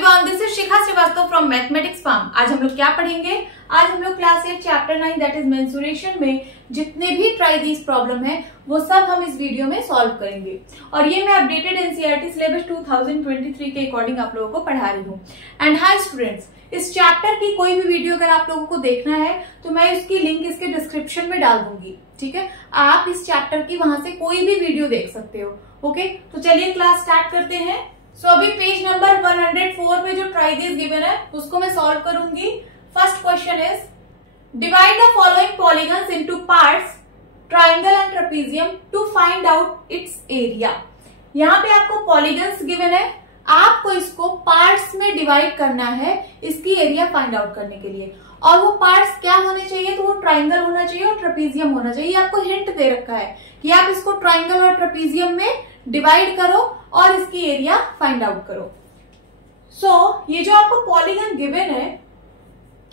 Everyone, this is Shikha Srivastava from mathematics farm. आज हम लोग क्या पढ़ेंगे? आज हम लोग class 8 chapter 9 that is mensuration में जितने भी ट्राइजीज प्रॉब्लम है वो सब हम इस वीडियो में सॉल्व करेंगे। और ये मैं अपडेटेड एनसीईआरटी सिलेबस 2023 के अकॉर्डिंग आप लोगों को पढ़ा रही हूँ। एंड हाय स्टूडेंट्स, इस चैप्टर की कोई भी वीडियो अगर आप लोगों को देखना है तो मैं इसकी लिंक इसके डिस्क्रिप्शन में डाल दूंगी। ठीक है, आप इस चैप्टर की वहां से कोई भी वीडियो देख सकते हो। ओके, तो चलिए क्लास स्टार्ट करते हैं। अभी पेज नंबर 104 में जो ट्राइजीज गिवन है उसको मैं सॉल्व करूंगी। First question is divide the following polygons into parts triangle and trapezium to find out its area. यहाँ पे आपको पॉलीगन्स गिवन है, आपको इसको पार्ट्स में डिवाइड करना है इसकी एरिया फाइंड आउट करने के लिए। और वो पार्ट्स क्या होने चाहिए? तो वो ट्राइंगल होना चाहिए और ट्रेपेजियम होना चाहिए। आपको हिंट दे रखा है कि आप इसको ट्राइंगल और ट्रेपेजियम में डिवाइड करो और इसकी एरिया फाइंड आउट करो। ये जो आपको पॉलीगन गिवन है,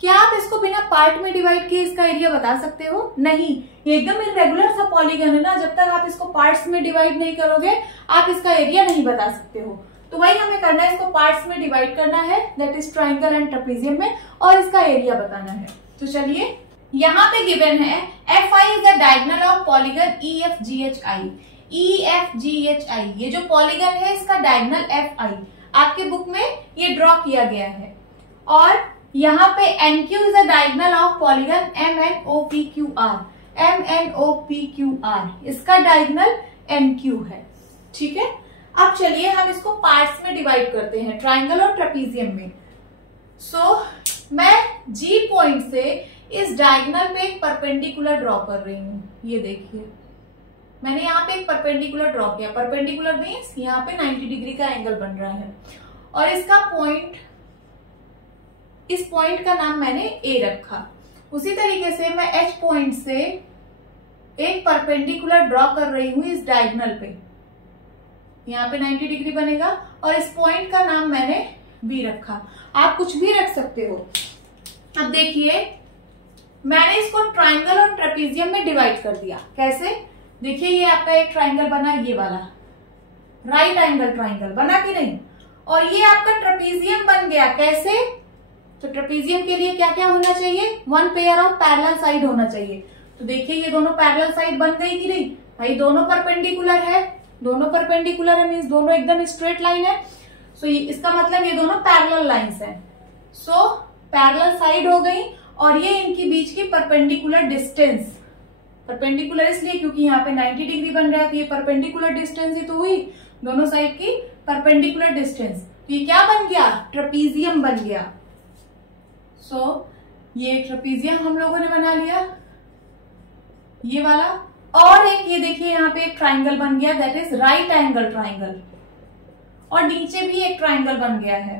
क्या आप इसको बिना पार्ट में डिवाइड किए इसका एरिया बता सकते हो? नहीं, ये एकदम इरेगुलर सा पॉलीगन है ना। जब तक आप इसको पार्ट्स में डिवाइड नहीं करोगे आप इसका एरिया नहीं बता सकते हो। तो वही हमें करना है, इसको पार्ट्स में डिवाइड करना है that is triangle and trapezium में, और इसका एरिया बताना है। तो चलिए, यहाँ पे गिवन है FI is the diagonal of polygon EFGHI। EFGHI ये जो पॉलीगन है इसका डायगोनल FI आपके बुक में ये ड्रॉ किया गया है। और यहाँ पे NQ is the diagonal of polygon MNOPQR। MNOPQR इसका डायगोनल NQ है। ठीक है, अब चलिए हम इसको पार्ट्स में डिवाइड करते हैं ट्राइंगल और ट्रेपेजियम में। मैं G पॉइंट से इस डायगोनल पे एक परपेंडिकुलर ड्रॉ कर रही हूँ। ये देखिए, मैंने यहाँ पे एक परपेंडिकुलर ड्रॉ किया। परपेंडिकुलर मीन्स यहाँ पे 90 डिग्री का एंगल बन रहा है। और इसका पॉइंट, इस पॉइंट का नाम मैंने A रखा। उसी तरीके से मैं H पॉइंट से एक परपेंडिकुलर ड्रॉ कर रही हूँ इस डायगोनल पे। यहाँ पे 90 डिग्री बनेगा और इस पॉइंट का नाम मैंने B रखा। आप कुछ भी रख सकते हो। अब देखिए, मैंने इसको ट्राइंगल और ट्रेपेजियम में डिवाइड कर दिया। कैसे? देखिए, ये आपका एक ट्राइंगल बना, ये वाला राइट एंगल ट्राइंगल बना कि नहीं? और ये आपका ट्रेपेजियम बन गया। कैसे? तो ट्रेपेजियम के लिए क्या क्या होना चाहिए? One pair of parallel side होना चाहिए। तो देखिए, ये दोनों पैरेलल साइड बन गई कि नहीं? भाई दोनों परपेंडिकुलर है, दोनों परपेंडिकुलर है मीन्स दोनों एकदम स्ट्रेट लाइन है। इसका मतलब ये दोनों पैरेलल लाइंस है। पैरेलल साइड हो गई। और ये इनकी बीच की परपेंडिकुलर डिस्टेंस, परपेंडिकुलर इसलिए क्योंकि यहाँ पे 90 डिग्री बन रहा है, तो ये परपेंडिकुलर डिस्टेंस ही तो हुई, दोनों साइड की परपेंडिकुलर डिस्टेंस। तो ये क्या बन गया? ट्रेपेजियम बन गया। ये ट्रेपेजियम हम लोगों ने बना लिया, ये वाला। और एक ये देखिए, यहाँ पे एक ट्राइंगल बन गया that is right angle triangle. और नीचे भी एक ट्राइंगल बन गया है।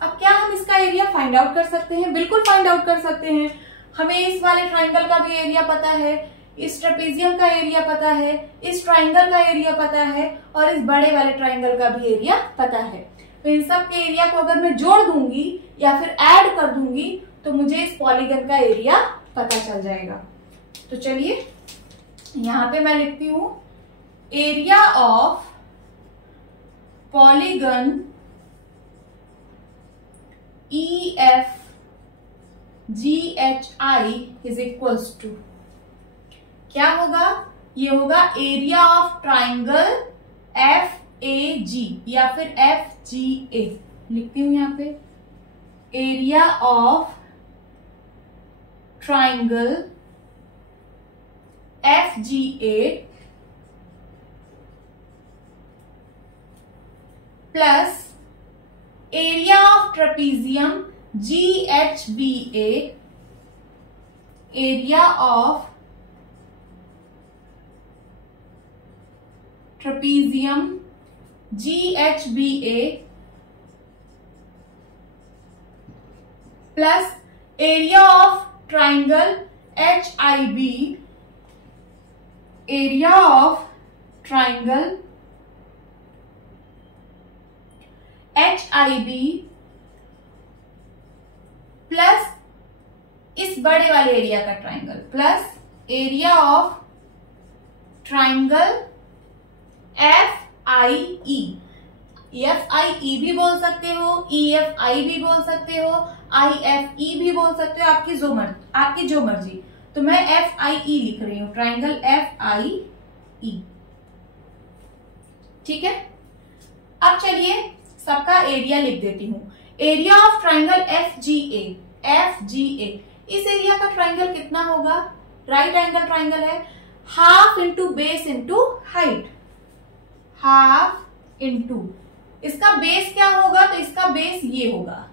अब क्या हम इसका एरिया फाइंड आउट कर सकते हैं? बिल्कुल फाइंड आउट कर सकते हैं। हमें इस वाले ट्राइंगल का भी एरिया पता है, इस ट्रेपेजियम का एरिया पता है, इस ट्राइंगल का एरिया पता है, और इस बड़े वाले ट्राइंगल का भी एरिया पता है। तो इन सब के एरिया को अगर मैं जोड़ दूंगी या फिर ऐड कर दूंगी तो मुझे इस पॉलीगन का एरिया पता चल जाएगा। तो चलिए, यहां पे मैं लिखती हूं area of polygon EFGHI is equals to, क्या होगा? ये होगा एरिया ऑफ ट्राइंगल FAG या फिर FGA। लिखती हूं यहां पे area of triangle FGA plus area of trapezium GHBA, area of trapezium GHBA plus area of triangle HIB, area of triangle HIB plus इस बड़े वाले एरिया का triangle plus area of triangle FIE। FIE भी बोल सकते हो, EFI भी बोल सकते हो, IFE भी बोल सकते हो, आपकी जो मर्जी। तो मैं FIE लिख रही हूं, ट्राइंगल FIE। ठीक है, अब चलिए सबका एरिया लिख देती हूं। एरिया ऑफ ट्राइंगल FGA, इस एरिया का ट्राइंगल कितना होगा? राइट एंगल ट्राइंगल है, half into base into height, half into, इसका बेस क्या होगा? तो इसका बेस ये होगा,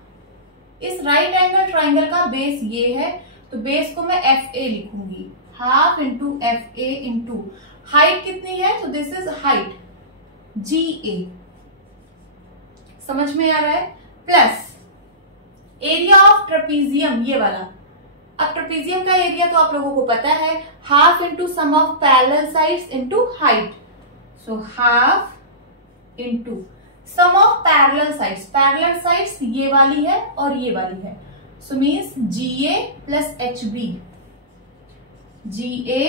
इस राइट एंगल ट्राइंगल का बेस ये है, तो बेस को मैं FA लिखूंगी, half into FA into height कितनी है? तो दिस इज हाइट GA, समझ में आ रहा है? प्लस एरिया ऑफ ट्रेपीजियम, ये वाला। अब ट्रेपीजियम का एरिया तो आप लोगों को पता है, half into sum of parallel sides into height, so half into sum of parallel sides ये वाली है और ये वाली है, so means GA plus HB, GA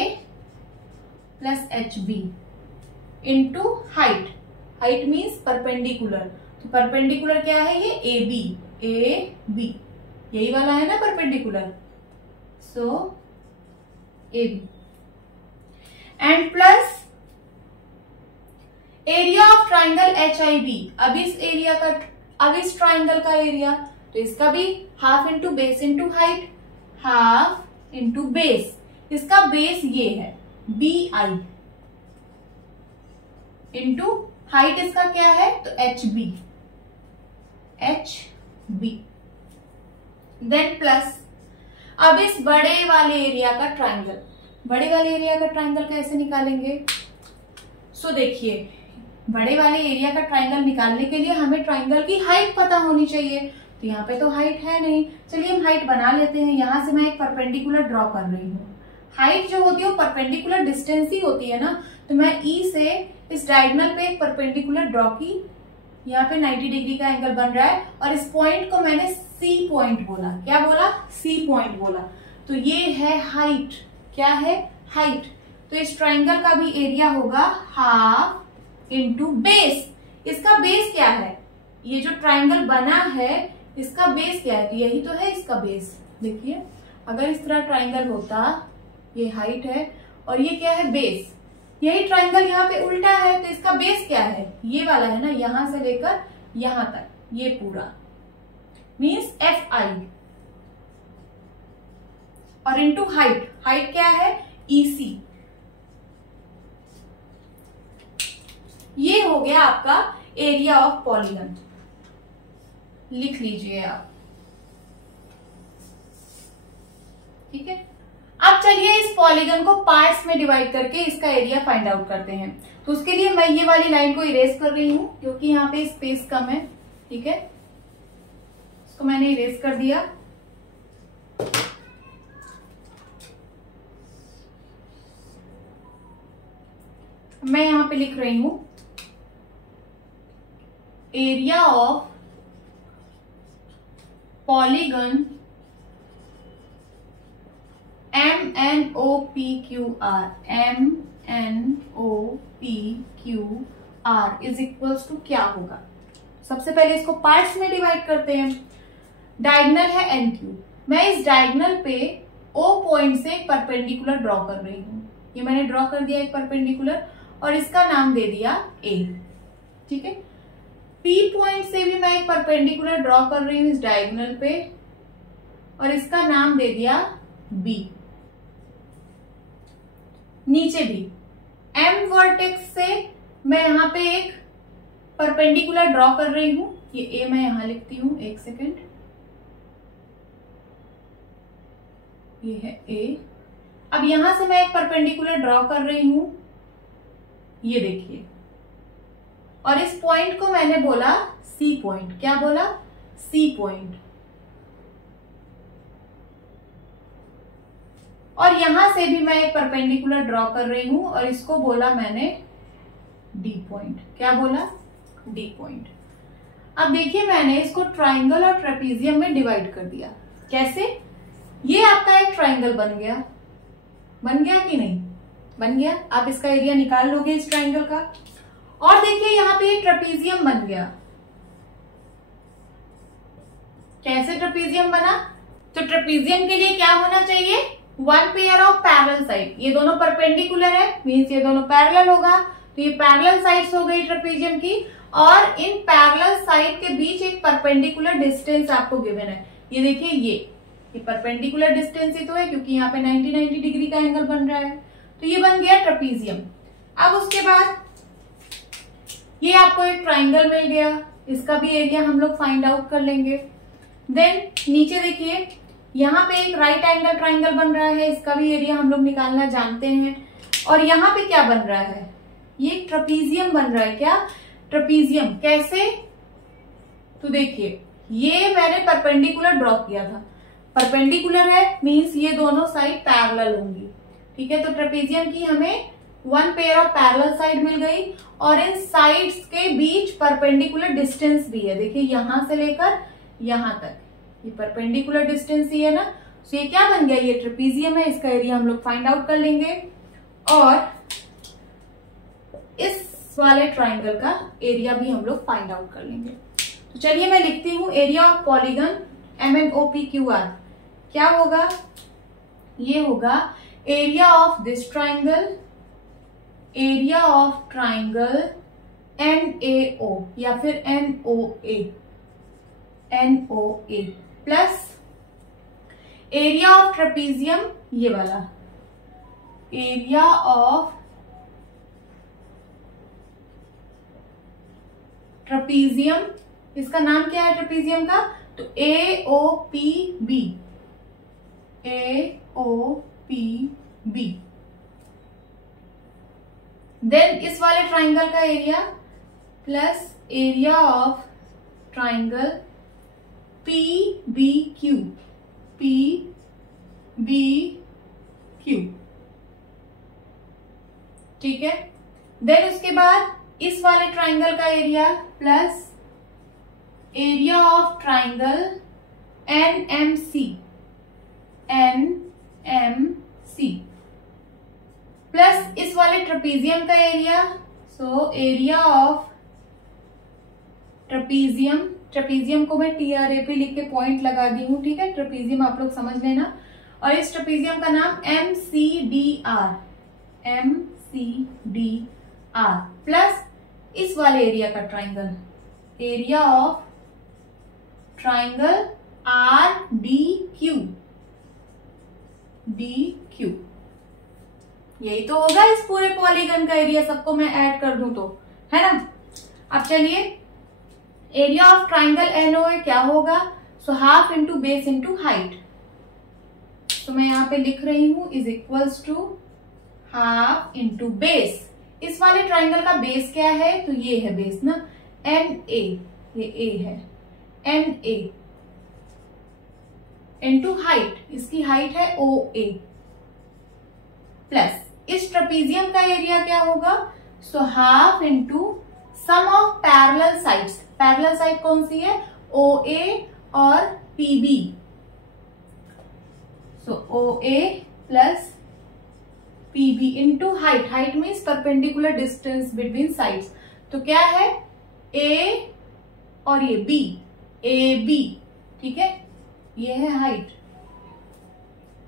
plus HB into height, height means perpendicular, तो परपेंडिकुलर क्या है? ये AB, यही वाला है ना perpendicular, so AB and plus area of triangle HIB। अब इस ट्राइंगल का एरिया, तो इसका भी half into base into height, half into base, इसका बेस ये है BI इंटू हाइट इसका क्या है? तो HB, देन प्लस अब इस बड़े वाले एरिया का ट्राइंगल कैसे निकालेंगे? सो देखिए, बड़े वाले एरिया का ट्राइंगल निकालने के लिए हमें ट्राइंगल की हाइट पता होनी चाहिए, तो यहाँ पे तो हाइट है नहीं, चलिए हम हाइट बना लेते हैं। यहां से मैं एक परपेंडिकुलर ड्रॉ कर रही हूँ। हाइट जो होती है वो परपेंडिकुलर डिस्टेंस ही होती है ना, तो मैं E से इस डायगोनल पे एक परपेंडिकुलर ड्रॉ की, यहाँ पे 90 डिग्री का एंगल बन रहा है, और इस पॉइंट को मैंने C पॉइंट बोला। क्या बोला? C पॉइंट बोला। तो ये है हाइट। क्या है? हाइट। तो इस ट्राइंगल का भी एरिया होगा हाफ इंटू बेस। इसका बेस क्या है? ये जो ट्राइंगल बना है इसका बेस क्या है? यही तो है इसका बेस। देखिए, अगर इस तरह ट्राइंगल होता, ये हाइट है और ये क्या है? बेस। यही ट्राइंगल यहाँ पे उल्टा है, तो इसका बेस क्या है? ये वाला है ना, यहां से लेकर यहां तक, ये पूरा मीन्स FI, और इंटू हाइट। हाइट क्या है? EC। ये हो गया आपका एरिया ऑफ पॉलीगन। लिख लीजिए आप, ठीक है। अब चलिए इस पॉलीगन को पार्ट्स में डिवाइड करके इसका एरिया फाइंड आउट करते हैं। तो उसके लिए मैं ये वाली लाइन को इरेज कर रही हूं क्योंकि यहाँ पे स्पेस कम है, ठीक है। इसको मैंने इरेज कर दिया। मैं यहां पे लिख रही हूं area of polygon MNOPQR, MNOPQR is equals to क्या होगा? सबसे पहले इसको पार्ट्स में डिवाइड करते हैं। डायगोनल है NQ। मैं इस डायगोनल पे O पॉइंट से एक परपेंडिकुलर ड्रॉ कर रही हूं। ये मैंने ड्रॉ कर दिया एक परपेंडिकुलर और इसका नाम दे दिया A, ठीक है। P पॉइंट से भी मैं एक परपेंडिकुलर ड्रॉ कर रही हूं इस डायगोनल पे और इसका नाम दे दिया B। नीचे भी M वर्टेक्स से मैं यहां पे एक परपेंडिकुलर ड्रॉ कर रही हूं। ये A मैं यहां लिखती हूं, एक सेकेंड। ये है A। अब यहां से मैं एक परपेंडिकुलर ड्रॉ कर रही हूं, ये देखिए, और इस पॉइंट को मैंने बोला C पॉइंट। क्या बोला? C point. और यहां से भी मैं एक परपेंडिकुलर ड्रॉ कर रही हूं और इसको बोला मैंने D पॉइंट। क्या बोला? D point. अब देखिए, मैंने इसको ट्राइंगल और ट्रेपीजियम में डिवाइड कर दिया। कैसे? ये आपका एक ट्राइंगल बन गया। बन गया कि नहीं? बन गया। आप इसका एरिया निकाल लोगे इस ट्राइंगल का। और देखिए यहाँ पे ट्रेपीजियम बन गया। कैसे ट्रेपीजियम बना? तो ट्रेपीजियम के लिए क्या होना चाहिए? One pair of parallel side. ये दोनों परपेंडिकुलर है, मीन्स ये दोनों पैरेलल होगा, तो ये पैरेलल साइड्स हो गई ट्रेपीजियम की। और इन पैरेलल साइड के बीच एक परपेंडिकुलर डिस्टेंस आपको गिवन है। ये देखिए ये परपेंडिकुलर डिस्टेंस ही तो है, क्योंकि यहाँ पे 90 डिग्री का एंगल बन रहा है। तो ये बन गया ट्रेपीजियम। अब उसके बाद ये आपको एक ट्राइंगल मिल गया, इसका भी एरिया हम लोग फाइंड आउट कर लेंगे। देन नीचे देखिए यहाँ पे एक राइट एंगल ट्राइंगल बन रहा है, इसका भी एरिया हम लोग निकालना जानते हैं। और यहाँ पे क्या बन रहा है? ये ट्रेपीजियम बन रहा है। क्या? ट्रेपीजियम। कैसे? तो देखिए ये मैंने परपेंडिकुलर ड्रॉ किया था, परपेंडिकुलर है मींस ये दोनों साइड पैरेलल होंगी, ठीक है। तो ट्रेपीजियम की हमें one pair of parallel side मिल गई और इन साइड्स के बीच परपेंडिकुलर डिस्टेंस भी है। देखिए यहां से लेकर यहां तक ये परपेंडिकुलर डिस्टेंस ही है ना। तो ये क्या बन गया? ये ट्रेपीजियम है, इसका एरिया हम लोग फाइंड आउट कर लेंगे। और इस वाले ट्राइंगल का एरिया भी हम लोग फाइंड आउट कर लेंगे। तो चलिए मैं लिखती हूं एरिया ऑफ पॉलीगन MNOPQR क्या होगा? ये होगा area of this triangle, area of triangle NAO या फिर NOA plus area of trapezium, ये वाला एरिया ऑफ ट्रेपीजियम, इसका नाम क्या है ट्रेपीजियम का? तो AOPB, AOPB। देन इस वाले ट्राइंगल का area plus area of triangle PBQ, PBQ, ठीक है। देन उसके बाद इस वाले ट्राइंगल का area plus area of triangle NMC, NMC plus इस वाले ट्रेपीजियम का area. So area of trapezium, trapezium को मैं TRA पे लिख के पॉइंट लगा दी हूं, ठीक है। ट्रेपीजियम आप लोग समझ लेना। और इस ट्रेपीजियम का नाम MCDR, MCDR प्लस इस वाले एरिया का triangle, area of triangle RDQ, DQ। यही तो होगा इस पूरे पॉलीगन का एरिया, सबको मैं ऐड कर दूं तो, है ना। अब चलिए एरिया ऑफ ट्राइंगल NOA क्या होगा? So half into base into height. तो मैं यहाँ पे लिख रही हूं is equals to half into base. इस वाले ट्राइंगल का बेस क्या है? तो ये है बेस ना, NA, ये A है, NA इंटू हाइट, इसकी हाइट है OA प्लस इस ट्रेपीजियम का एरिया क्या होगा? So half into sum of parallel sides. Parallel side कौन सी है? OA और PB। So OA plus PB into height, height means perpendicular distance between sides. तो क्या है? A और ये B, AB, ठीक है, ये है हाइट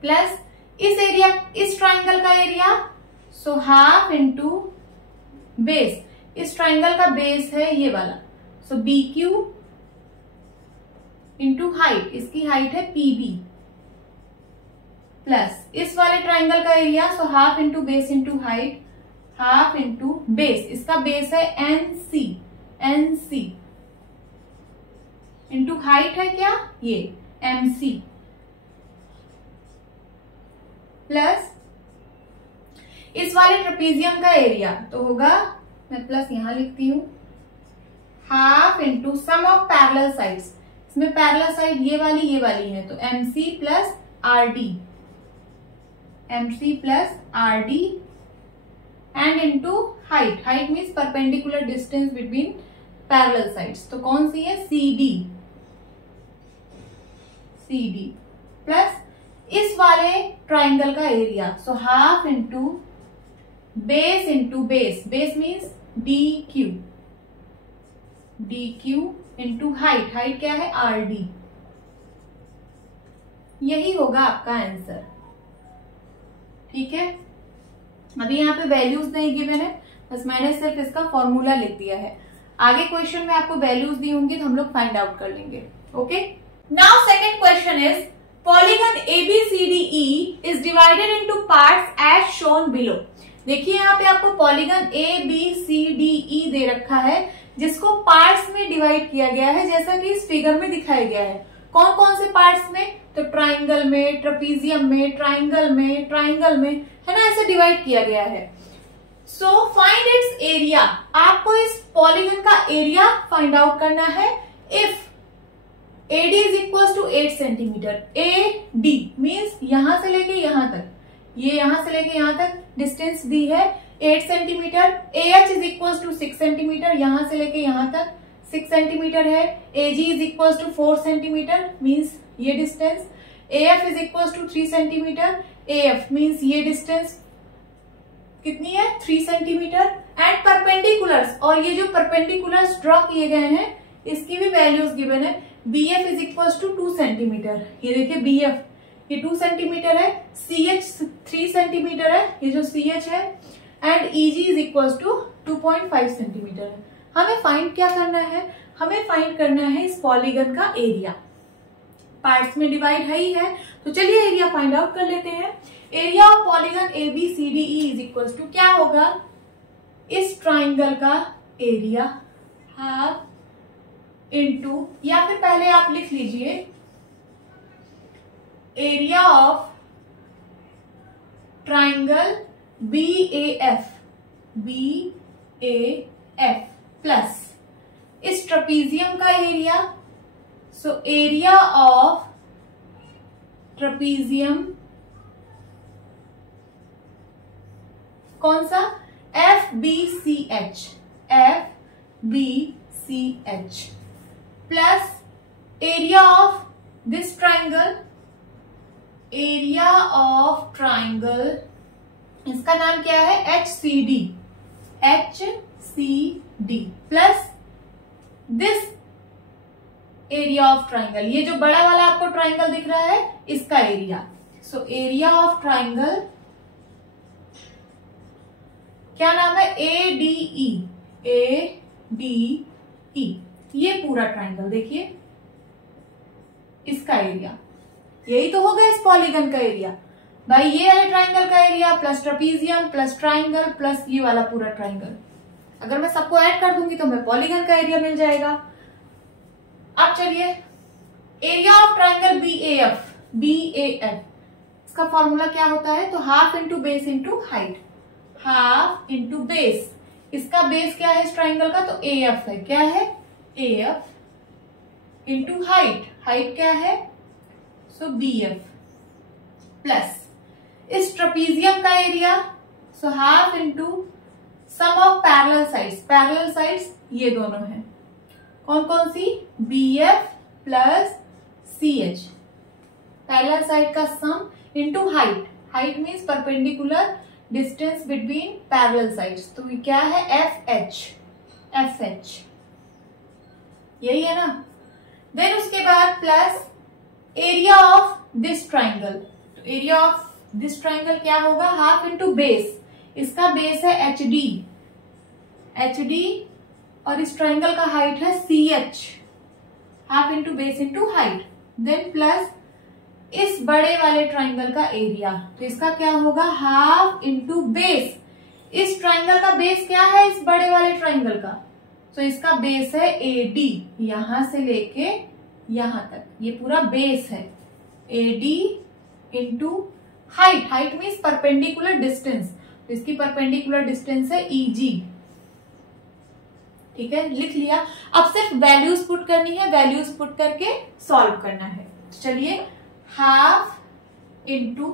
प्लस इस एरिया, इस ट्राइंगल का area. So half into base, इस ट्राइंगल का बेस है ये वाला, सो BQ इंटू हाइट, इसकी हाइट है PB प्लस इस वाले ट्राइंगल का area. So half into base into height, half into base, इसका बेस है NC, NC इंटू हाइट है क्या? ये MC प्लस इस वाले ट्रेपीजियम का एरिया तो होगा, मैं प्लस यहां लिखती हूं, half into sum of parallel sides. इसमें पैरेलल साइड ये वाली है, तो MC plus RD, MC plus RD and into height, height means perpendicular distance between parallel sides. तो कौन सी है? CD, CD प्लस इस वाले ट्राइंगल का area. So half into base into base, base means D Q into height, height क्या है R D, यही होगा आपका आंसर। ठीक है, अभी यहाँ पे वैल्यूज नहीं गिवन है, बस मैंने सिर्फ इसका फॉर्मूला लिख दिया है। आगे क्वेश्चन में आपको वैल्यूज दी होंगी तो हम लोग फाइंड आउट कर लेंगे। Okay, now second question is polygon ABCDE is divided into parts as shown below. देखिए यहाँ पे आपको पॉलीगन ABCDE दे रखा है, जिसको पार्ट्स में डिवाइड किया गया है, जैसा कि इस फिगर में दिखाया गया है। कौन कौन से पार्ट्स में? तो ट्राइंगल में, ट्रेपीजियम में, ट्राइंगल में, है ना, ऐसे डिवाइड किया गया है। सो फाइंड इट्स एरिया, आपको इस पॉलीगन का एरिया फाइंड आउट करना है। If AD is equal to 8 centimetre, AD means यहां से लेके यहां तक, ये यहां से लेके यहां तक डिस्टेंस दी है 8 centimetre. AH is equal to 6 centimetre, यहां से लेके यहां तक 6 सेंटीमीटर है। AG is equal to 4 centimetre means ये distance. AF is equal to 3 centimetre, AF means ये डिस्टेंस कितनी है 3 सेंटीमीटर। एंड परपेंडिकुलर्स, और ये जो परपेंडिकुलर्स ड्रॉ किए गए हैं इसकी भी वैल्यूज गिवन है। BF is equal to 2 centimetre, ये देखिए BF ये 2 सेंटीमीटर है, CH 3 सेंटीमीटर है, ये जो CH है, and EG is equal to 2.5 centimetre है। हमें फाइंड क्या करना है? हमें फाइंड करना है इस पॉलीगन का एरिया। पार्ट्स में डिवाइड है ही है, तो चलिए एरिया फाइंड आउट कर लेते हैं। Area of polygon ABCDE is equal to क्या होगा? इस ट्राइंगल का एरिया हाफ इंटू, या फिर पहले आप लिख लीजिए area of triangle BAF plus इस ट्रेपीजियम का area. So area of trapezium कौन सा? FBCH plus area of this triangle, area of triangle इसका नाम क्या है? HCD plus this area of triangle, ये जो बड़ा वाला आपको ट्राइंगल दिख रहा है इसका area. So area of triangle क्या नाम है? ADE ये पूरा ट्राइंगल देखिए, इसका एरिया यही तो होगा इस पॉलीगन का एरिया। भाई ये है ट्राइंगल का area plus trapezium plus triangle plus ये वाला पूरा ट्राइंगल, अगर मैं सबको ऐड कर दूंगी तो मैं पॉलीगन का एरिया मिल जाएगा। अब चलिए एरिया ऑफ ट्राइंगल BAF इसका फॉर्मूला क्या होता है? तो half into base into height, half into base, इसका बेस क्या है इस ट्राइंगल का? तो AF है, क्या है? AF इंटू हाइट, हाइट क्या है? सो BF प्लस इस ट्रेपीजियम का area, so half into sum of parallel sides ये दोनों हैं, कौन कौन सी? BF plus CH, parallel side का sum into height, height means perpendicular distance between parallel sides, तो ये क्या है? FH यही है ना। देन उसके बाद plus area of this triangle, तो एरिया ऑफ दिस ट्राइंगल क्या होगा? हाफ इंटू बेस, इसका बेस है HD और इस ट्राइंगल का हाइट है CH, half into base into height. Then plus इस बड़े वाले ट्राइंगल का एरिया, तो इसका क्या होगा? हाफ इंटू बेस, इस ट्राइंगल का बेस क्या है इस बड़े वाले ट्राइंगल का? तो इसका बेस है AD, यहां से लेके यहां तक ये पूरा बेस है AD into height, height means perpendicular distance, तो इसकी परपेंडिकुलर डिस्टेंस है EG। ठीक है, लिख लिया। अब सिर्फ वैल्यूज पुट करनी है, वैल्यूज पुट करके सॉल्व करना है। चलिए हाफ इंटू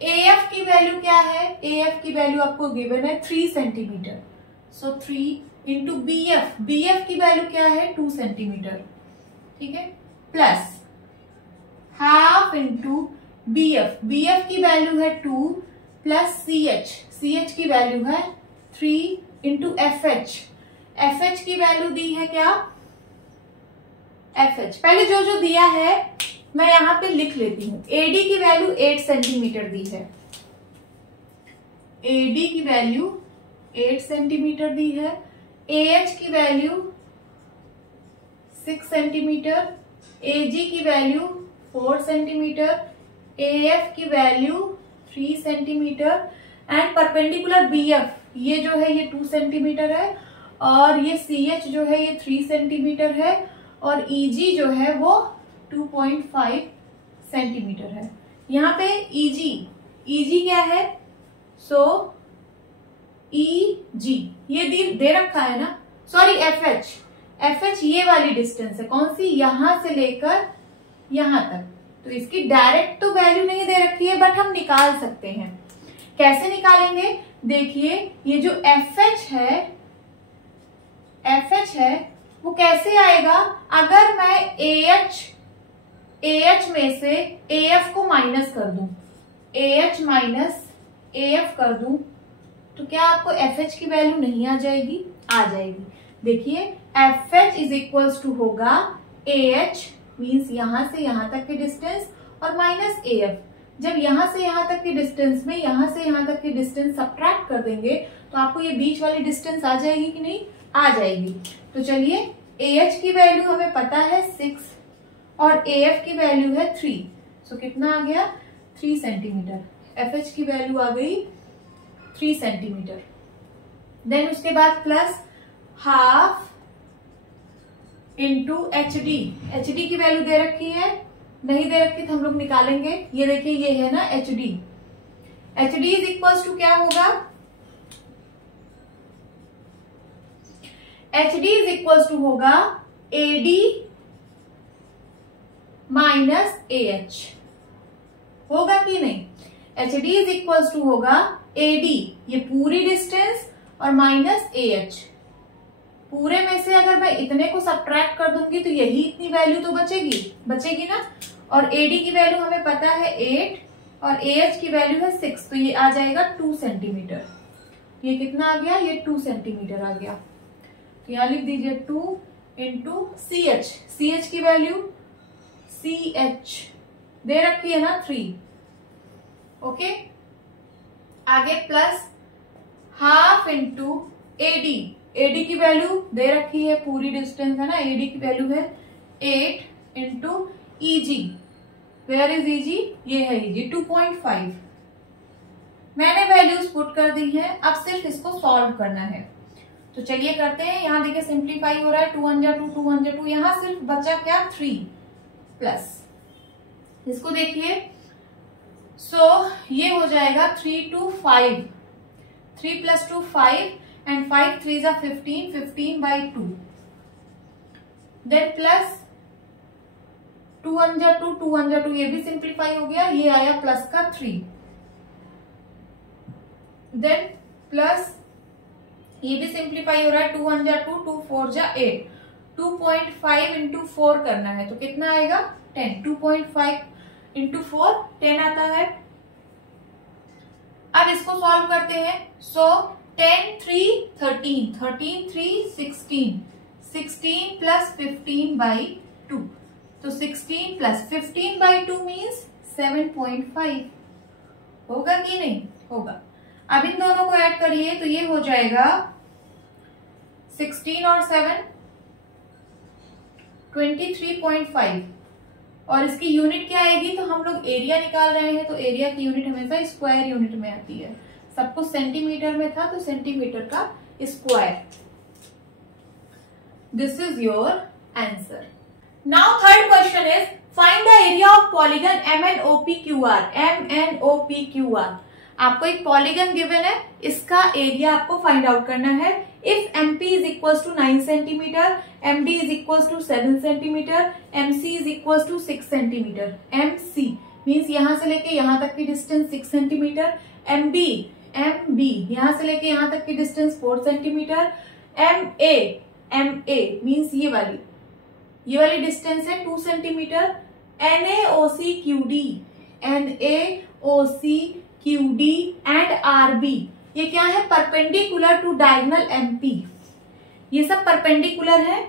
AF की वैल्यू क्या है? AF की वैल्यू आपको गिवन है 3 सेंटीमीटर, सो 3 इंटू BF की वैल्यू क्या है? 2 सेंटीमीटर, ठीक है, प्लस हाफ इंटू BF की वैल्यू है 2 प्लस CH की वैल्यू है 3 इंटू एफ एच की वैल्यू दी है क्या, एफ एच पहले जो जो दिया है मैं यहां पे लिख लेती हूं। एडी की वैल्यू 8 सेंटीमीटर दी है, एडी की वैल्यू 8 सेंटीमीटर दी है, एएच की वैल्यू 6 सेंटीमीटर, एजी की वैल्यू 4 सेंटीमीटर, एएफ की value 3 centimetre and perpendicular BF ये जो है ये 2 सेंटीमीटर है और ये सीएच जो है ये 3 सेंटीमीटर है और ईजी जो है वो 2.5 सेंटीमीटर है। यहाँ पे ईजी क्या है, सो ईजी ये दे रखा है ना, सॉरी एफएच ये वाली डिस्टेंस है, कौन सी, यहां से लेकर यहां तक। तो इसकी डायरेक्ट तो वैल्यू नहीं दे रखी है बट हम निकाल सकते हैं। कैसे निकालेंगे, देखिए ये जो एफएच है वो कैसे आएगा, अगर मैं एएच में से एएफ को माइनस कर दूं, एएच माइनस एएफ कर दूं तो क्या आपको एफएच की वैल्यू नहीं आ जाएगी, आ जाएगी। देखिए एफएच इज इक्वल्स टू होगा एएच मीन्स यहां से यहां तक की डिस्टेंस और माइनस एएफ। जब यहां से यहां तक की डिस्टेंस में यहां से यहां तक की डिस्टेंस सब्ट्रैक्ट कर देंगे तो आपको ये बीच वाली डिस्टेंस आ जाएगी कि नहीं, आ जाएगी। तो चलिए एएच की वैल्यू हमें पता है 6 और एएफ की वैल्यू है 3, सो कितना आ गया 3 सेंटीमीटर। एफएच की वैल्यू आ गई 3 सेंटीमीटर। देन उसके बाद प्लस हाफ इंटू एचडी की वैल्यू दे रखी है, नहीं दे रखी तो हम लोग निकालेंगे। ये देखिए ये है ना एचडी इज इक्वल्स टू क्या होगा, एचडी इज इक्वल्स टू होगा एडी माइनस एएच, होगा कि नहीं। एचडी इज इक्वल्स टू होगा एडी ये पूरी डिस्टेंस और माइनस एएच। पूरे में से अगर मैं इतने को सब्ट्रैक्ट कर दूंगी तो यही इतनी वैल्यू तो बचेगी ना। और एडी की वैल्यू हमें पता है 8 और एएच की वैल्यू है 6, तो ये आ जाएगा 2 सेंटीमीटर। ये कितना आ गया, ये 2 सेंटीमीटर आ गया। तो यहां लिख दीजिए 2 इंटू सीएच की वैल्यू सीएच दे रखी है ना 3, ओके। आगे प्लस हाफ इंटू एडी की वैल्यू दे रखी है, पूरी डिस्टेंस है ना, एडी की वैल्यू है 8 into EG, where is EG, ये है ईजी 2.5। मैंने वैल्यूज पुट कर दी है, अब सिर्फ इसको सॉल्व करना है। तो चलिए करते हैं। यहाँ देखिए सिंप्लीफाई हो रहा है, 2 1 2 2 1 2, यहाँ सिर्फ बचा क्या 3 प्लस, इसको देखिए सो ये हो जाएगा 3 2 5, 3 + 2 5 एंड 5 3 जा 15, 15/2। देन प्लस 2 1 2 2 1 2, ये भी सिंप्लीफाई हो गया, ये आया प्लस का 3। देन प्लस ये भी सिंप्लीफाई हो रहा है, 2 1 2 2 4 जा 8, 2.5 इंटू 4 करना है तो कितना आएगा 10, 2.5 इंटू 4 10 आता है। अब इसको सॉल्व करते हैं। सो 10 3 13, 13 3 16, 16 + 15/2, तो 16 + 15/2 मीन्स 7.5, होगा कि नहीं, होगा। अब इन दोनों को ऐड करिए तो ये हो जाएगा 16 और 7 23.5, और इसकी यूनिट क्या आएगी, तो हम लोग एरिया निकाल रहे हैं तो एरिया की यूनिट हमेशा स्क्वायर यूनिट में आती है। सब कुछ सेंटीमीटर में था तो सेंटीमीटर का square. This is your answer. Now third question is find the area of polygon MNOPQR। MNOPQR आपको एक पॉलीगन गिवन है, इसका एरिया आपको फाइंड आउट करना है। If MP is equals to 9 centimetre, MD is equals to 7 centimetre, MC is equals to 6 centimetre. MC means यहां से लेके यहां तक की डिस्टेंस 6 सेंटीमीटर, MB यहां से लेके यहां तक की डिस्टेंस 4 सेंटीमीटर, MA मीन्स ये वाली डिस्टेंस है 2 सेंटीमीटर, NaOCQD एंड RB ये क्या है, परपेंडिकुलर टू डायगोनल एमपी। ये सब परपेंडिकुलर है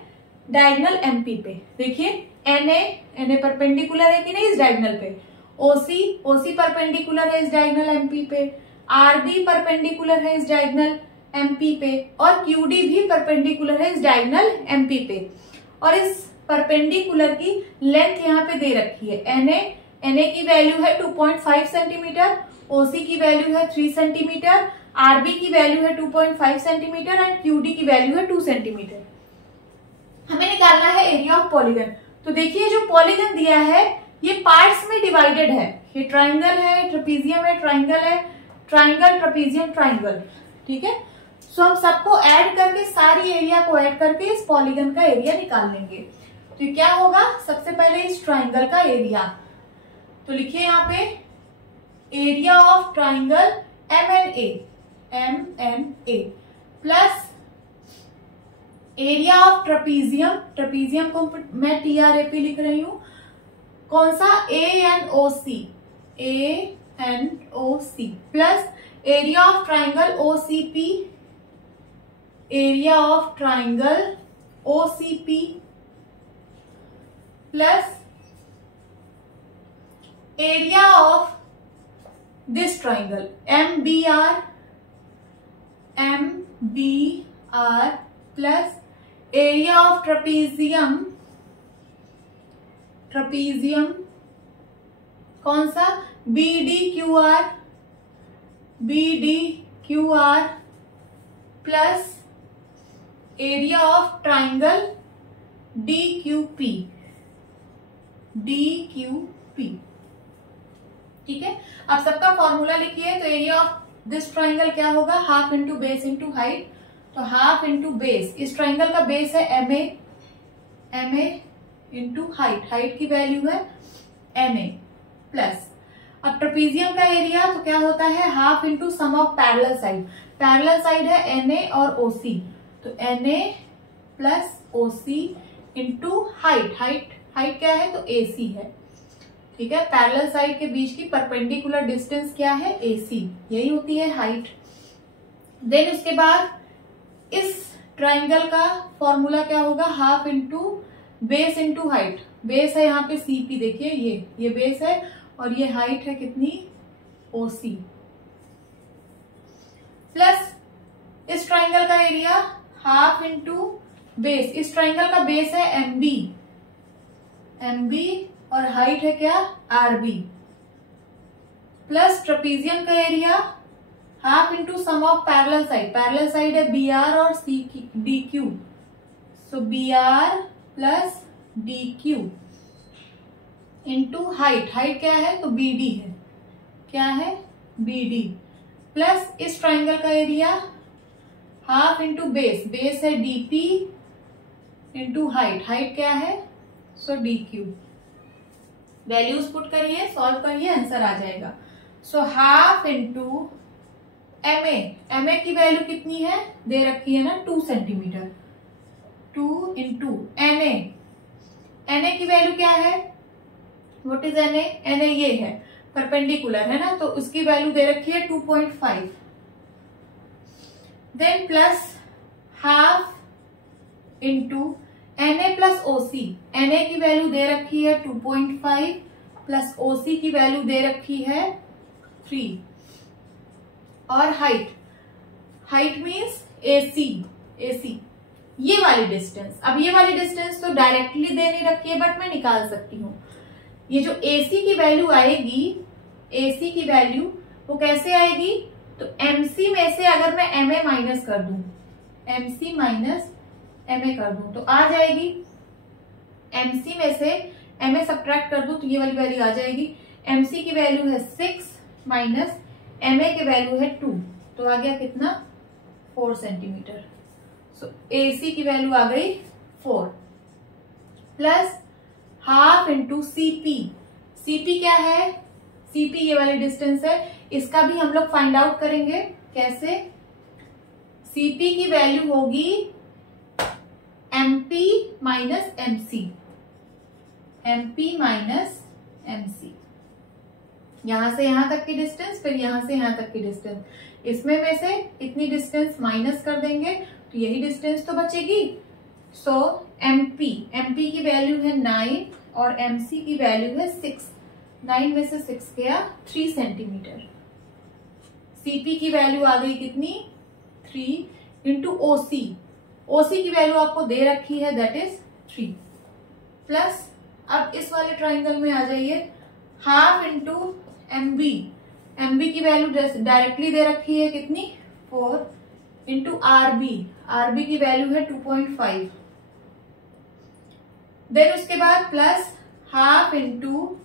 डायगोनल एमपी पे। देखिए एनए परपेंडिकुलर है कि नहीं इस डायगोनल पे, ओसी परपेंडिकुलर है इस डायगोनल एमपी पे, आरबी परपेंडिकुलर है इस डायगोनल एमपी पे, और क्यूडी भी परपेंडिकुलर है इस डायगोनल एमपी पे। और इस परपेंडिकुलर की लेंथ यहाँ पे दे रखी है, एनए की वैल्यू है 2.5 सेंटीमीटर, ओसी की वैल्यू है 3 सेंटीमीटर, आरबी की वैल्यू है 2.5 सेंटीमीटर एंड क्यूडी की वैल्यू है 2 सेंटीमीटर। हमें निकालना है एरिया ऑफ पॉलीगन। तो देखिए जो पॉलीगन दिया है ये पार्ट्स में डिवाइडेड है, ये ट्राइंगल है, ट्रेपीजियम है, ट्राइंगल है, ट्राइंगल, ट्रेपीजियम, ट्राइंगल, ठीक है। सो हम सबको ऐड करके, सारी एरिया को ऐड करके इस पॉलीगन का एरिया निकाल लेंगे। तो क्या होगा, सबसे पहले इस ट्राइंगल का एरिया, तो लिखिए यहाँ पे area of triangle MNA plus area of trapezium, trapezium को मैं TRAP लिख रही हूं, कौन सा, ANOC plus area of triangle OCP, area of triangle OCP plus area of this triangle MBR plus area of trapezium कौन सा, BDQR plus area of triangle DQP, ठीक है। अब सबका फॉर्मूला लिखिए। तो एरिया ऑफ दिस ट्राइंगल क्या होगा, half into base into height, तो हाफ इंटू बेस, इस ट्राइंगल का बेस है MA इंटू हाइट की वैल्यू है MA प्लस, अब ट्रेपीजियम का एरिया तो क्या होता है, half into sum of parallel side है NA और OC, तो NA plus OC into height क्या है, तो AC है, ठीक है। पैरेलल साइड के बीच की परपेंडिकुलर डिस्टेंस क्या है, AC, यही होती है हाइट। देन उसके बाद इस ट्राइंगल का फॉर्मूला क्या होगा, half into base into height, base है यहाँ पे CP, देखिए ये बेस है और ये हाइट है कितनी, OC प्लस इस ट्राइंगल का एरिया हाफ इंटू बेस, इस ट्राइंगल का बेस है MB और हाइट है क्या, RB प्लस ट्रेपीजियम का area half into sum of parallel side है BR और DQ, so BR plus DQ into height क्या है, तो BD है, क्या है, BD प्लस इस ट्राइंगल का एरिया हाफ इंटू बेस है DP इंटू हाइट क्या है, सो DQ। वैल्यूज पुट करिए, सॉल्व करिए, आंसर आ जाएगा। सो हाफ इंटू MA की वैल्यू कितनी है, दे रखी है ना 2 सेंटीमीटर, 2 इंटू NA की वैल्यू क्या है, व्हाट इज NA ये है परपेंडिकुलर है ना, तो उसकी वैल्यू दे रखी है 2.5, then plus half into NA plus OC, NA की वैल्यू दे रखी है 2.5 प्लस OC की वैल्यू दे रखी है 3, और हाइट मीन्स AC ये वाली डिस्टेंस। अब ये वाली डिस्टेंस तो डायरेक्टली दे नहीं रखी है बट मैं निकाल सकती हूँ। ये जो AC की वैल्यू आएगी, AC की वैल्यू वो कैसे आएगी, तो MC में से अगर मैं MA माइनस कर दूं, MC माइनस MA कर दूं तो आ जाएगी, MC में से MA सब्ट्रैक्ट कर दूं तो ये वाली वैल्यू आ जाएगी। MC की वैल्यू है 6 माइनस MA की वैल्यू है 2, तो आ गया कितना, 4 सेंटीमीटर। सो AC की वैल्यू आ गई 4 प्लस हाफ इंटू CP क्या है, CP ये वाली डिस्टेंस है, इसका भी हम लोग फाइंड आउट करेंगे कैसे। CP की वैल्यू होगी MP माइनस MC, यहां से यहां तक की डिस्टेंस, फिर यहां से यहां तक की डिस्टेंस, इसमें में से इतनी डिस्टेंस माइनस कर देंगे तो यही डिस्टेंस तो बचेगी। सो एमपी की वैल्यू है 9 और एमसी की वैल्यू है 6। 9 में से 6 गया 3 सेंटीमीटर। सीपी की वैल्यू आ गई कितनी 3 इंटू ओसी। ओसी की वैल्यू आपको दे रखी है दैट इज 3 प्लस, अब इस वाले ट्राइंगल में आ जाइए, हाफ इंटू एमबी। एमबी की वैल्यू डायरेक्टली दे रखी है कितनी 4 इंटू आरबी। आरबी की वैल्यू है 2.5। देन उसके बाद plus half into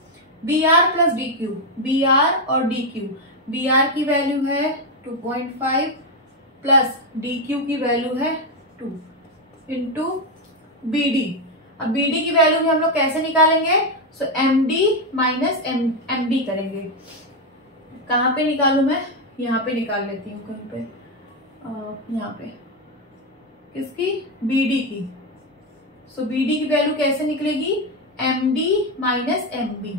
B R plus D Q. B R और डी क्यू, बी आर की वैल्यू है 2.5 प्लस डी क्यू की वैल्यू है 2 इंटू बी डी। अब बी डी की वैल्यू भी हम लोग कैसे निकालेंगे, so M D minus M B करेंगे। कहाँ पे निकालू मैं, यहाँ पे निकाल लेती हूँ कहीं पे, यहाँ पे किसकी बी डी की। सो बी डी की वैल्यू कैसे निकलेगी, M D minus M B.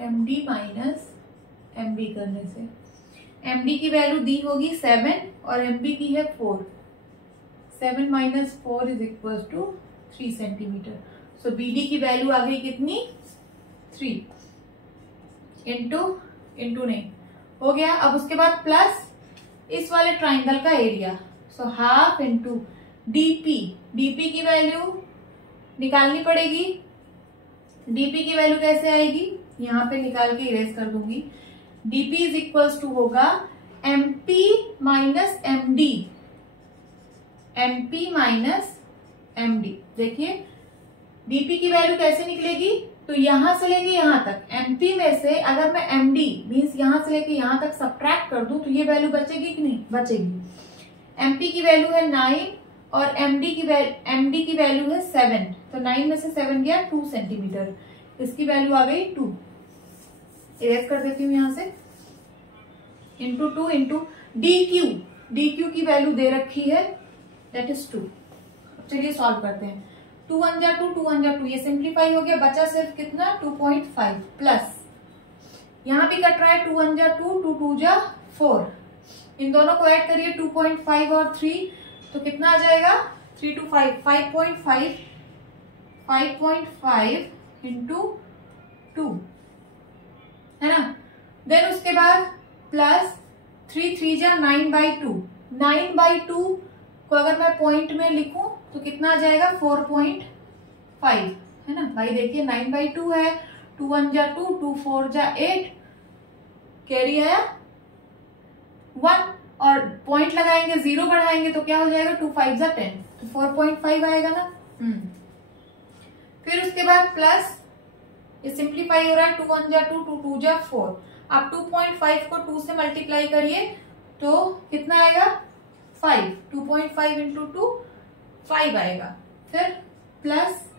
M D minus M B करने से एम डी की वैल्यू दी होगी 7 और एम बी की है 4। 7 minus 4 is equal to 3 centimetre. So B D की वैल्यू आ गई कितनी 3 इंटू नहीं हो गया। अब उसके बाद प्लस इस वाले ट्राइंगल का area, so half into DP. DP की वैल्यू निकालनी पड़ेगी। डीपी की वैल्यू कैसे आएगी, यहां पे निकाल के इरेज कर दूंगी। डीपी इज इक्वल्स टू होगा MP minus MD. MP minus MD. देखिए डीपी की वैल्यू कैसे निकलेगी, तो यहां से लेके यहां तक एमपी में से अगर मैं एमडी मीन्स यहां से लेके यहां तक सब्ट्रैक्ट कर दूं तो ये वैल्यू बचेगी कि नहीं, बचेगी। एमपी की वैल्यू है 9 और एमडी की वैल्यू है 7। तो 9 में से 7 गया 2 सेंटीमीटर। इसकी वैल्यू आ गई 2। इरेज कर देती हूँ यहां से, into 2 into D Q. D Q की वैल्यू दे रखी है दैट इज 2। चलिए सॉल्व करते हैं। 2 1 जा 2, 2 1 जा 2, ये सिंप्लीफाई हो गया, बचा सिर्फ कितना 2.5 प्लस यहां भी कट रहा है 2 1 जा 2, 2 2 जा 4। इन दोनों को ऐड करिए 2.5 और 3 तो कितना आ जाएगा 3 to 5 5.5 इंटू 2 है ना। देन उसके बाद प्लस 3 3 जा 9/2। 9/2 को अगर मैं पॉइंट में लिखूं तो कितना आ जाएगा 4.5 है ना भाई। देखिए 9/2 है, 2 1 जा 2, 2 4 जा 8, कैरी आया 1 और पॉइंट लगाएंगे 0 बढ़ाएंगे तो क्या हो जाएगा 2 5 जा 10, तो 4.5 आएगा ना। फिर उसके बाद प्लस ये सिंप्लीफाई हो रहा है 2 1 जा 2, 2 2 जा 4। आप 2.5 को 2 से मल्टीप्लाई करिए तो कितना आएगा 5। 2.5 इंटू 2 5 आएगा। फिर प्लस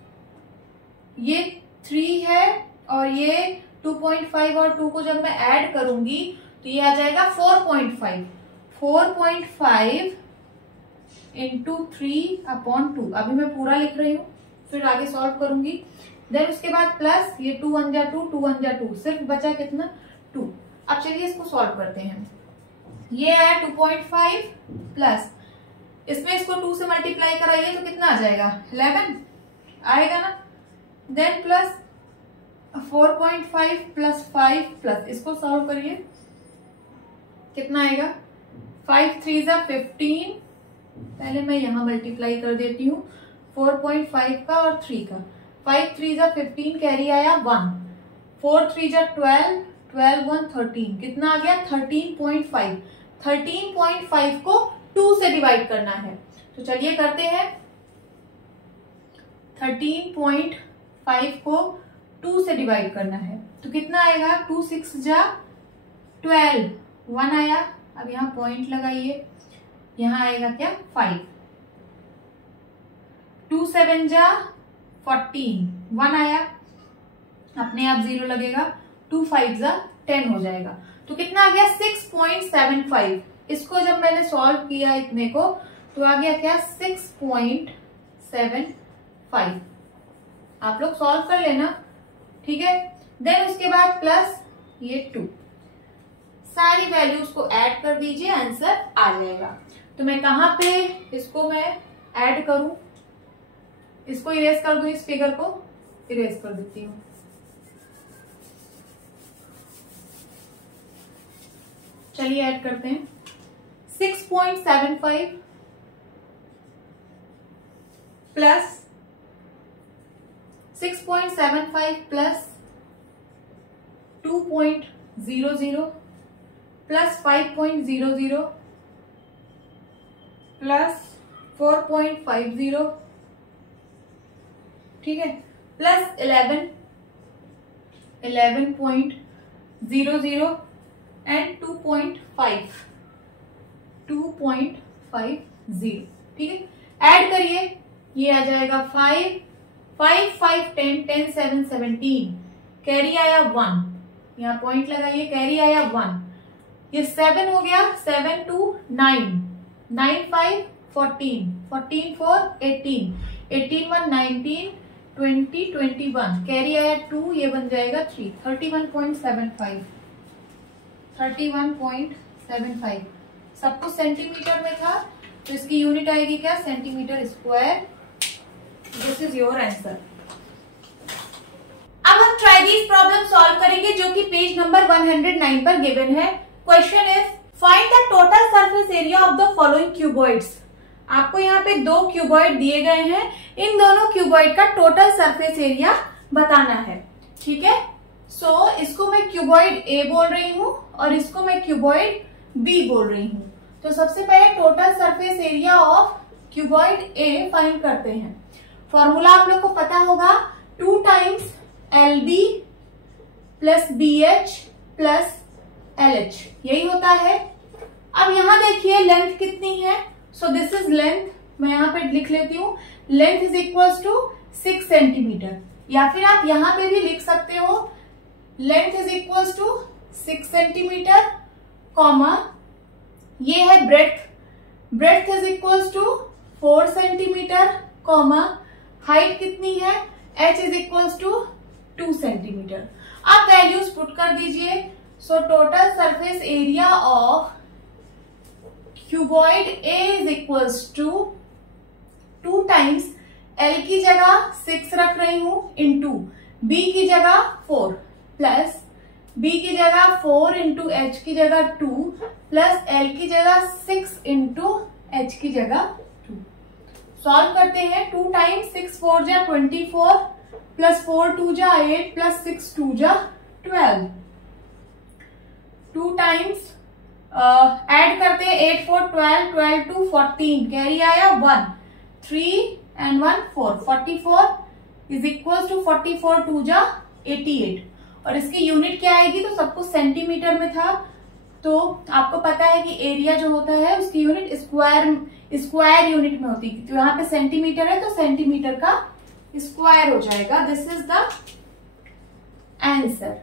ये 3 है और ये 2.5 और 2 को जब मैं ऐड करूंगी तो ये आ जाएगा 4.5। 4.5 इंटू 3/2। अभी मैं पूरा लिख रही हूँ, फिर आगे सॉल्व करूंगी। देन उसके बाद प्लस ये 2 1 जा 2, 2 1 जा 2, सिर्फ बचा कितना 2। अब चलिए इसको सॉल्व करते हैं। ये आया 2.5 प्लस इसमें इसको 2 से मल्टीप्लाई कराइए तो कितना आ जाएगा 11 आएगा ना। देन प्लस 4.5 प्लस 5 प्लस इसको सॉल्व करिए कितना आएगा 5 3 जा 15। पहले मैं यहां मल्टीप्लाई कर देती हूँ 4.5 का और 3 का। 5 3 जा 15 कैरी आया 1। 4 3 जा 12, 12 1 13, कितना आ गया 13.5। 13.5 को 2 से डिवाइड करना है तो चलिए करते हैं। 13.5 को 2 से डिवाइड करना है तो कितना आएगा 2 6 जा 12, 1 आया। अब यहाँ पॉइंट लगाइए, यहाँ आएगा क्या 5। 2 7 जा 14, 1 आया, अपने आप 0 लगेगा। 2 5 जा 10 हो जाएगा तो कितना आ गया 6.75। इसको जब मैंने सॉल्व किया इतने को तो आ गया क्या 6.75। आप लोग सॉल्व कर लेना, ठीक है। देन उसके बाद प्लस ये 2, सारी वैल्यूज को ऐड कर दीजिए, आंसर आ जाएगा। तो मैं कहां पे इसको मैं ऐड करूं, इसको इरेज कर दूं, इस फिगर को इरेज कर देती हूं। चलिए ऐड करते हैं। 6.75 प्लस 6.75 प्लस 2.00 प्लस 5.00 प्लस 4.50, ठीक है, प्लस 11.00 एंड 2.50, ठीक है। ऐड करिए, ये आ जाएगा 5, 5, 5, 10, 10, 7, 17, कैरी आया 1, यहाँ पॉइंट लगाइए, कैरी आया 1, ये 7 हो गया, 7 2 9, 9 5 14, 14 4 18, 18 1 19, 20 21, कैरी आया 2, ये बन जाएगा 3, 31.75, 31.75। सब कुछ सेंटीमीटर में था, तो इसकी यूनिट आएगी क्या, centimetre square. This is your answer. अब हम ट्राई दिस प्रॉब्लम सॉल्व करेंगे जो कि पेज नंबर 109 पर गिवन है। Question is find the total surface area of the following cuboids. आपको यहाँ पे 2 क्यूबॉइड दिए गए हैं, इन दोनों क्यूबॉइड का टोटल सरफेस एरिया बताना है, ठीक है। सो इसको मैं क्यूबॉइड ए बोल रही हूँ और इसको मैं क्यूबॉइड बी बोल रही हूँ। तो सबसे पहले total surface area of cuboid A find करते हैं। फॉर्मूला आप लोग को पता होगा, 2 times LB plus BH plus LH, यही होता है। अब यहां देखिए लेंथ कितनी है, सो दिस इज लेंथ, मैं यहां पे लिख लेती हूँ, length is equals to 6 centimetre, या फिर आप यहां पे भी लिख सकते हो length is equals to 6 centimetre, comma ये है breadth, breadth is equals to 4 centimetre, comma height कितनी है, h is equals to 2 centimetre. आप वैल्यूज पुट कर दीजिए। So total surface area of cuboid A is equals to 2 times L की जगह 6 रख रही हूं इंटू B की जगह 4 प्लस B की जगह 4 इंटू H की जगह 2 प्लस L की जगह 6 इंटू H की जगह 2। सॉल्व करते हैं। 2 टाइम्स 6 4 जा 24 प्लस 4 2 जा 8 प्लस 6 2 जा 12। 2 टाइम्स ऐड करते हैं, 8 4 12, 12 2 14, कैरी आया 1, 3 एंड 1 4, 44 इज इक्वल टू 44 2 जा 88। और इसकी यूनिट क्या आएगी, तो सब कुछ सेंटीमीटर में था, तो आपको पता है कि एरिया जो होता है उसकी यूनिट स्क्वायर यूनिट में होती है। तो यहाँ पे सेंटीमीटर है तो सेंटीमीटर का स्क्वायर हो जाएगा। This is the answer.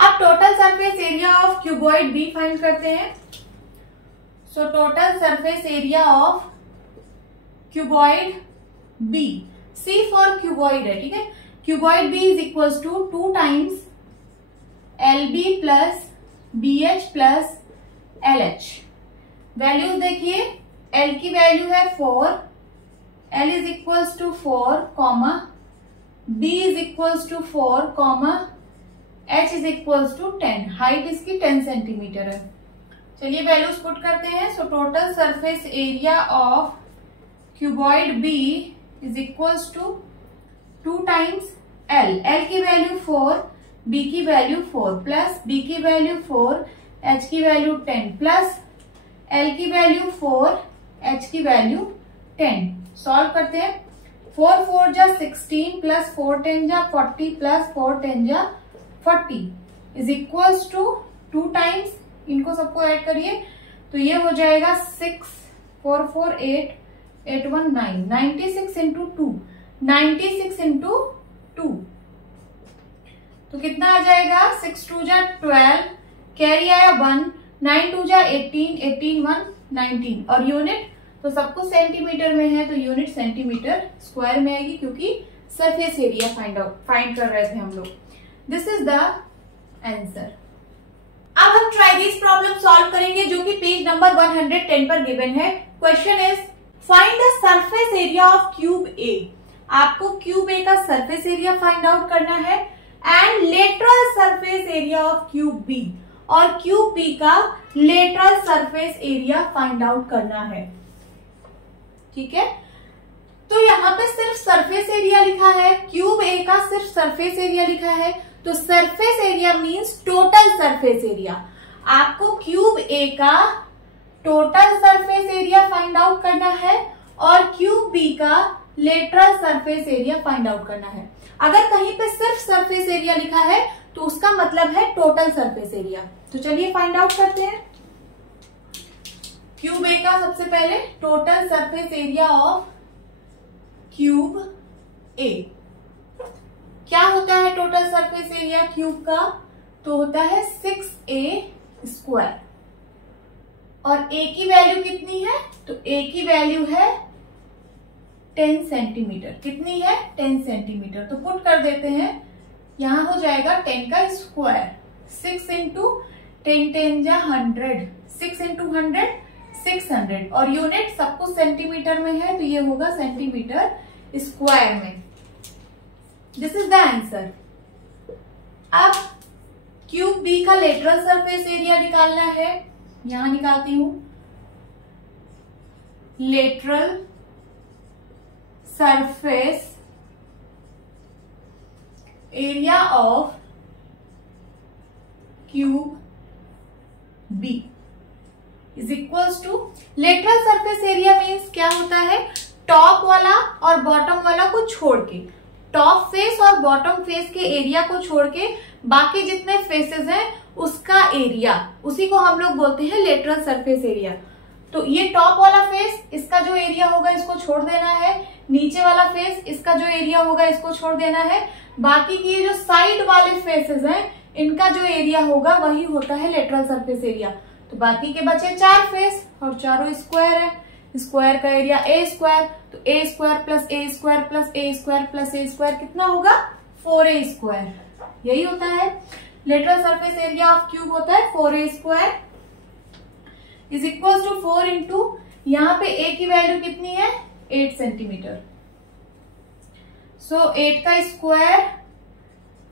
अब total surface area of cuboid B find करते हैं। So total surface area of cuboid B, C for cuboid है, ठीक है। Cuboid B is equals to 2 times LB plus BH plus LH। Values देखिए, L की value है 4, L is equals to 4, comma B is equals to 4, comma H is equals to 10। Height इसकी 10 centimetre है। चलिए values put करते हैं। So total surface area of cuboid B is equals to 2 times L, L की value 4, B की value 4 plus B की value 4, H की value 10 plus L की वैल्यू 4, H की वैल्यू 10। सॉल्व करते हैं। 4 4 जा 16 प्लस 4 10 जा 40 प्लस 4 10 जा 40 इज इक्वल्स टू 2 टाइम्स, इनको सबको ऐड करिए तो ये हो जाएगा 6 4 4 8 8 1 9, 96 इंटू 2, 96 इंटू 2 तो कितना आ जाएगा, 6 2 जा 12, कैरी आया 1, 9 2 जा 18, 18 1 19। और यूनिट तो सब कुछ सेंटीमीटर में है तो यूनिट सेंटीमीटर स्क्वायर में आएगी, क्योंकि सरफेस एरिया फाइंड कर रहे थे हम लोग। This is the answer. अब हम ट्राई दिस प्रॉब्लम सॉल्व करेंगे जो कि पेज नंबर 110 पर गिवन है। Question is find the surface area of cube A. आपको क्यूब ए का सरफेस एरिया फाइंड आउट करना है and lateral surface area of cube B, और क्यूब बी का lateral surface area find out करना है। ठीक है, तो यहाँ पे सिर्फ सरफेस एरिया लिखा है, क्यूब ए का सिर्फ सरफेस एरिया लिखा है, तो surface area means total surface area. आपको क्यूब ए का total surface area find out करना है और क्यूब बी का lateral surface area find out करना है। अगर कहीं पे सिर्फ सरफेस एरिया लिखा है तो उसका मतलब है टोटल सरफेस एरिया। तो चलिए फाइंड आउट करते हैं। क्यूब ए का सबसे पहले total surface area of cube A. क्या होता है टोटल सरफेस एरिया क्यूब का? तो होता है 6a²। और ए की वैल्यू कितनी है? तो ए की वैल्यू है 10 सेंटीमीटर। कितनी है? 10 सेंटीमीटर। तो पुट कर देते हैं, यहां हो जाएगा 10 का स्क्वायर, 6 इंटू 10 10 जा 100, 6 इंटू 100 600, और यूनिट सब कुछ सेंटीमीटर में है तो ये होगा सेंटीमीटर स्क्वायर में। This is the answer. अब क्यूब बी का लेटरल सरफेस एरिया निकालना है, यहां निकालती हूं। Lateral surface area of cube B is equals to, lateral surface area means क्या होता है? टॉप वाला और बॉटम वाला को छोड़ के, टॉप फेस और बॉटम फेस के एरिया को छोड़ के बाकी जितने फेसेस हैं उसका एरिया, उसी को हम लोग बोलते हैं लेटरल सरफेस एरिया। तो ये टॉप वाला फेस, इसका जो एरिया होगा इसको छोड़ देना है, नीचे वाला फेस, इसका जो एरिया होगा इसको छोड़ देना है, बाकी की जो साइड वाले फेसेस हैं इनका जो एरिया होगा वही होता है लेटरल सरफेस एरिया। तो बाकी के बचे 4 फेस और चारों स्क्वायर है, स्क्वायर का एरिया a², तो a² plus a² plus a² plus a² कितना होगा? 4a²। यही होता है lateral surface area of cube, होता है 4a² is equal to 4 into, यहाँ पे a की वैल्यू कितनी है? 8 सेंटीमीटर। सो 8 का स्क्वायर,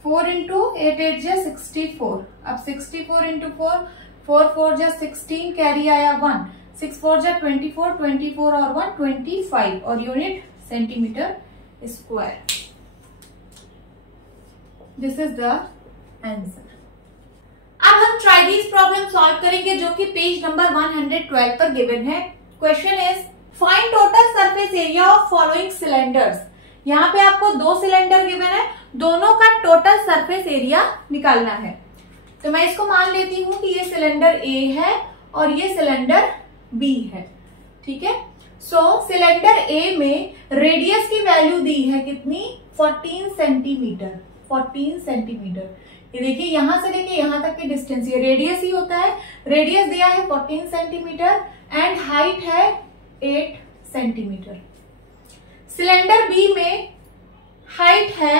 4 इंटू 8 8 जा 64। अब 64 इंटू 4, 4 4 जा 16, कैरी आया 1, 6 4 जा 24, 24 और 1 25, और unit centimetre square. This is the answer. अब हम ट्राई दिस प्रॉब्लम सॉल्व करेंगे जो कि पेज नंबर 112 पर गिवन है। Question is find total surface area of following cylinders. यहाँ पे आपको 2 सिलेंडर गिवन है, दोनों का टोटल सरफेस एरिया निकालना है। तो मैं इसको मान लेती हूं कि ये सिलेंडर ए है और ये सिलेंडर बी है। ठीक है, सो सिलेंडर ए में रेडियस की वैल्यू दी है कितनी? 14 सेंटीमीटर। 14 सेंटीमीटर, ये देखिए यहां से लेके यहां तक की डिस्टेंस, ये रेडियस ही होता है। रेडियस दिया है 14 सेंटीमीटर एंड हाइट है 8 सेंटीमीटर। सिलेंडर बी में हाइट है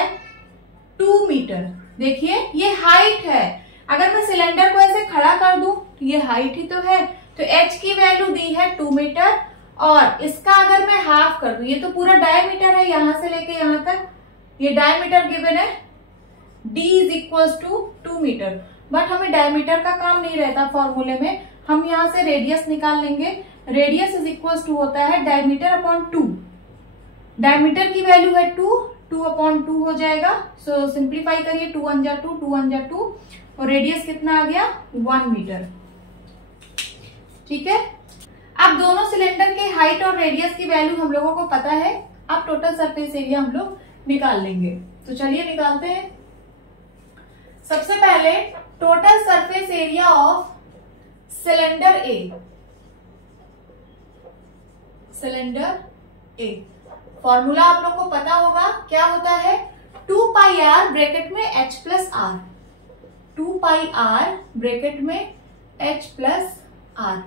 2 मीटर। देखिए ये हाइट है, अगर मैं सिलेंडर को ऐसे खड़ा कर दूं तो ये हाइट ही तो है, तो h की वैल्यू दी है 2 मीटर, और इसका अगर मैं हाफ कर दूं, ये तो पूरा डायमीटर है यहां से लेके यहां तक, ये डायमीटर गिवन है, d is equal to 2 metre. But हमें डायमीटर का काम नहीं रहता फॉर्मूले में, हम यहां से रेडियस निकाल लेंगे। रेडियस इज इक्वल टू होता है डायमीटर अपॉन 2। डायमीटर की वैल्यू है 2, 2/2 हो जाएगा। सो सिंप्लीफाई करिए, 2 1 जा 2, 2 1 जा 2, और रेडियस कितना आ गया? 1 मीटर। ठीक है, अब दोनों सिलेंडर के हाइट और रेडियस की वैल्यू हम लोगों को पता है। अब टोटल सरफेस एरिया हम लोग निकाल लेंगे। तो चलिए निकालते हैं। सबसे पहले total surface area of cylinder A. Cylinder A formula आप लोग को पता होगा, क्या होता है? 2 पाई आर ब्रैकेट में h plus R, 2 pi R bracket में h plus R.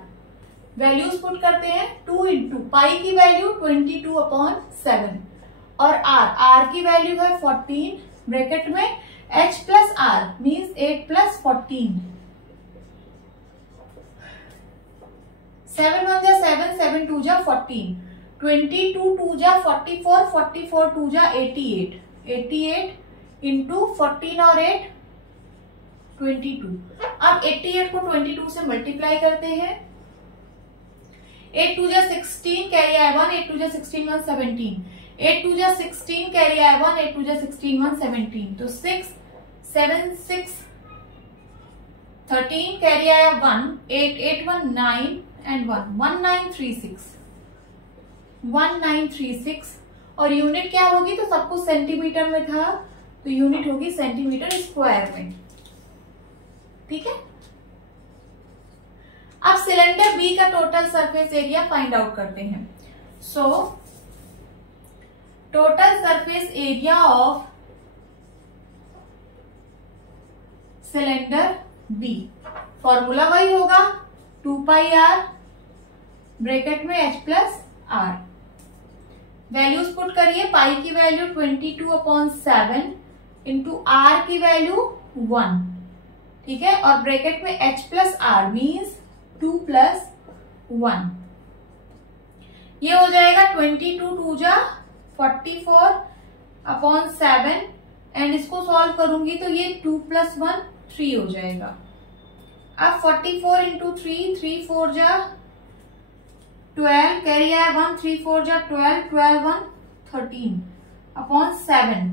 Values put करते हैं, 2 इंटू पाई की वैल्यू 22/7 और r की वैल्यू है 14 ब्रैकेट में h plus r means 8 plus 14, 7 1 जा 7, 7 2 जा 14, 22 2 जा 44, 44 2 जा 88, 88 इंटू 14 और 8 22। अब 88 को 22 से मल्टीप्लाई करते हैं। 8 2 जा 16 कैरी आया 1, 8 2 जा 16 1 17, 8 2 जा 16 कैरी आया 1, 8 2 जा 16 1 17, तो 6 7 6 13 कैरी आया 1, 8 8 1 9 एंड 1 1936, 1936। और यूनिट क्या होगी, तो सब कुछ सेंटीमीटर में था तो यूनिट होगी सेंटीमीटर स्क्वायर में। ठीक है, अब सिलेंडर बी का total surface area find out करते हैं। So total surface area of cylinder B, formula वही होगा 2 पाई आर ब्रैकेट में h plus R. Values put करिए, पाई की वैल्यू 22/7 इंटू आर की वैल्यू 1, ठीक है, और ब्रैकेट में h plus R means 2 plus 1। ये हो जाएगा 22 2 जा 44/7 एंड इसको सॉल्व करूंगी तो ये 2 प्लस 1 3 हो जाएगा। अब 44 इंटू 3, 3 4 जा 12 कैरी आया 1, 3 4 जा 12, 12 1 13/7।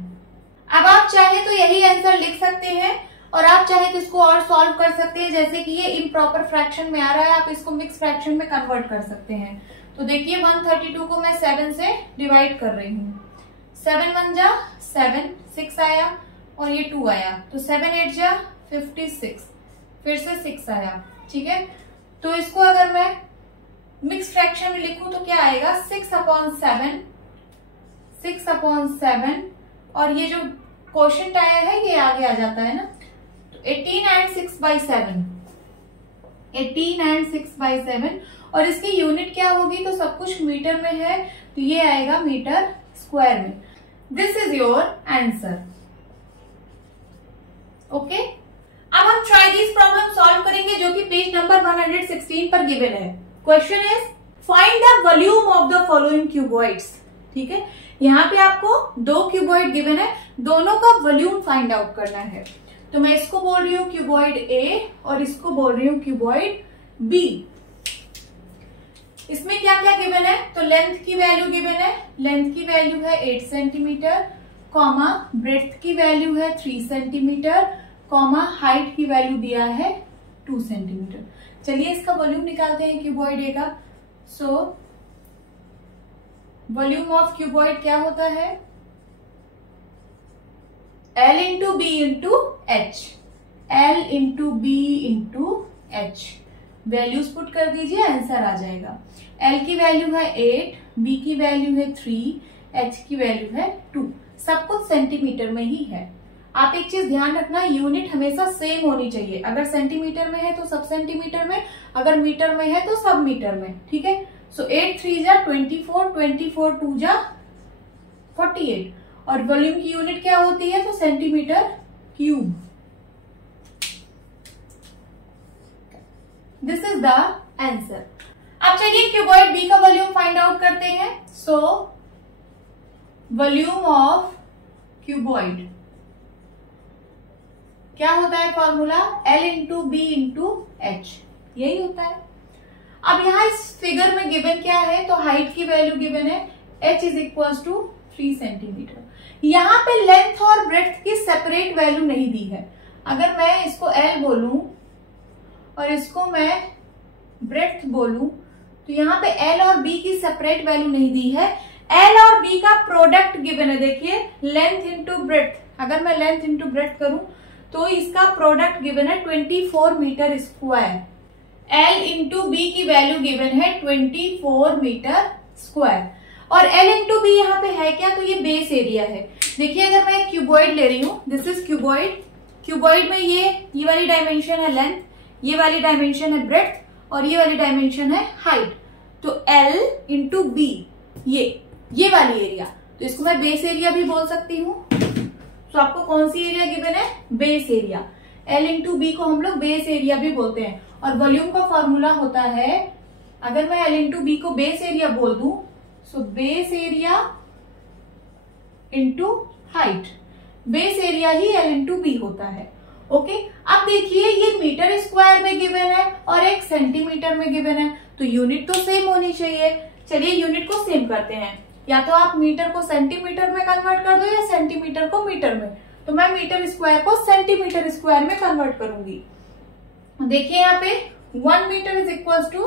अब आप चाहे तो यही आंसर लिख सकते हैं और आप चाहे तो इसको और सॉल्व कर सकते हैं, जैसे कि ये इम्प्रॉपर फ्रैक्शन में आ रहा है, आप इसको मिक्स फ्रैक्शन में कन्वर्ट कर सकते हैं। तो देखिए 132 को मैं 7 से डिवाइड कर रही हूँ, 7 1 जा 7, 6 आया और ये 2 आया, तो 7 8 जा 56, फिर से 6 आया। ठीक है, तो इसको अगर मैं मिक्स फ्रैक्शन में लिखूं तो क्या आएगा, 6/7, 6/7 और ये जो क्वोशिएंट आया है ये आगे आ जाता है ना, तो 18 and 6/7, 18 and 6/7 और इसकी यूनिट क्या होगी, तो सब कुछ मीटर में है तो ये आएगा मीटर स्क्वायर में। This is your answer. Okay, अब हम ट्राई दिस प्रॉब्लम सॉल्व करेंगे जो कि पेज नंबर 116 पर गिवन है। Question is find the volume of the following cuboids. ठीक है, यहाँ पे आपको 2 क्यूबॉइड गिवन है, दोनों का वॉल्यूम फाइंड आउट करना है। तो मैं इसको बोल रही हूँ क्यूबॉइड ए और इसको बोल रही हूँ क्यूबॉइड बी। इसमें क्या क्या गिवन है, तो लेंथ की वैल्यू गिवन है, लेंथ की वैल्यू है 8 सेंटीमीटर, कॉमा ब्रेड्थ की वैल्यू है 3 सेंटीमीटर, कॉमा हाइट की वैल्यू दिया है 2 सेंटीमीटर। चलिए इसका वॉल्यूम निकालते हैं क्यूबॉइड ए का। सो वॉल्यूम ऑफ क्यूबॉइड क्या होता है, L into B into H, L into B into H. Values put कर दीजिए, आंसर आ जाएगा। L की वैल्यू है 8, B की वैल्यू है 3, H की वैल्यू है 2। सब कुछ सेंटीमीटर में ही है। आप एक चीज ध्यान रखना, यूनिट हमेशा सेम होनी चाहिए। अगर सेंटीमीटर में है तो सब सेंटीमीटर में, अगर मीटर में है तो सब मीटर में। ठीक है, सो 8 3 जा 24, 24 2 जा 48 और वॉल्यूम की यूनिट क्या होती है, तो centimetre cube. This is the answer. अब चलिए क्यूबॉइड बी का वॉल्यूम फाइंड आउट करते हैं। सो वॉल्यूम ऑफ क्यूबॉइड क्या होता है, formula L into B into H, यही होता है। अब यहाँ इस फिगर में गिवन क्या है, तो हाइट की वैल्यू गिवन है h is equal to 3 centimetre. यहाँ पे लेंथ और ब्रेड्थ की सेपरेट वैल्यू नहीं दी है। अगर मैं इसको L बोलूं और इसको मैं ब्रेड्थ बोलूं तो यहाँ पे L और B की सेपरेट वैल्यू नहीं दी है। L और B का प्रोडक्ट गिवन है, देखिए लेंथ इंटू ब्रेड्थ। अगर मैं लेंथ इंटू ब्रेड्थ करूं तो इसका प्रोडक्ट गिवन है 24 metre square. L into B की वैल्यू गिवन है 24 मीटर स्क्वायर और L इंटू बी यहाँ पे है क्या, तो ये बेस एरिया है। देखिए अगर मैं क्यूबॉइड ले रही हूँ, दिस इज क्यूबॉइड, क्यूबॉइड में ये वाली डायमेंशन है लेंथ, ये वाली डायमेंशन है ब्रेड्थ और ये वाली डायमेंशन है हाइट। तो L इंटू बी ये वाली एरिया, तो इसको मैं बेस एरिया भी बोल सकती हूँ। तो आपको कौन सी एरिया गिवन है? Base area. L into B को हम लोग बेस एरिया भी बोलते हैं। और वॉल्यूम का फॉर्मूला होता है, अगर मैं L इंटू बी को बेस एरिया बोल दूं, so base area into height, base area ही L इंटू बी होता है। ओके, अब देखिए ये मीटर स्क्वायर में गिवन है और एक सेंटीमीटर में गिवन है, तो यूनिट तो सेम होनी चाहिए। चलिए यूनिट को सेम करते हैं, या तो आप मीटर को सेंटीमीटर में कन्वर्ट कर दो या सेंटीमीटर को मीटर में। तो मैं मीटर स्क्वायर को सेंटीमीटर स्क्वायर में कन्वर्ट करूंगी। देखिए यहाँ पे 1 metre is equal to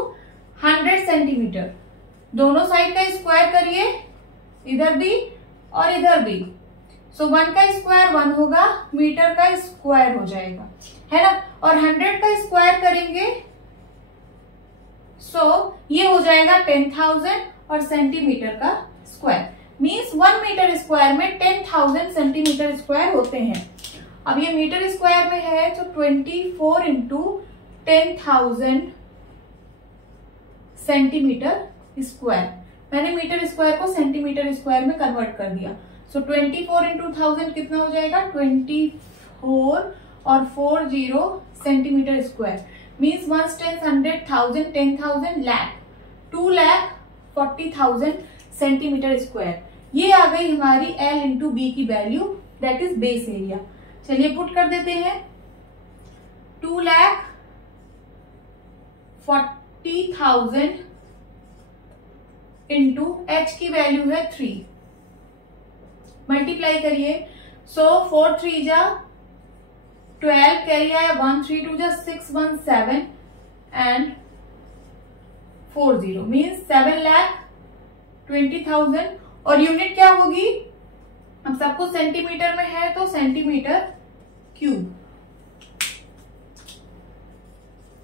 100 centimetre. दोनों साइड का स्क्वायर करिए, इधर भी और इधर भी। सो 1 का स्क्वायर 1 होगा, मीटर का स्क्वायर हो जाएगा, है ना। और 100 का स्क्वायर करेंगे, सो ये हो जाएगा 10,000 और सेंटीमीटर का स्क्वायर मीन्स 1 मीटर स्क्वायर में 10,000 सेंटीमीटर स्क्वायर होते हैं। अब ये मीटर स्क्वायर में है तो 24 इंटू 10,000 सेंटीमीटर स्क्वायर। मैंने मीटर स्क्वायर को सेंटीमीटर स्क्वायर में कन्वर्ट कर दिया। सो 24 इंटू 1000 कितना हो जाएगा? 24 और 40 centimetre square means 1 10 100 1000 10,000 lakh 2,40,000 centimetre square. ये आ गई हमारी L इंटू बी की value, that is base area. चलिए पुट कर देते हैं, 2,40,000 इंटू H की वैल्यू है 3, मल्टीप्लाई करिए। सो 4 3 जा 12, कैरी आया 1 3 2 जा 6 1 7 एंड 40 मीन्स 7,20,000। और यूनिट क्या होगी? अब सबको सेंटीमीटर में है तो centimetre cube.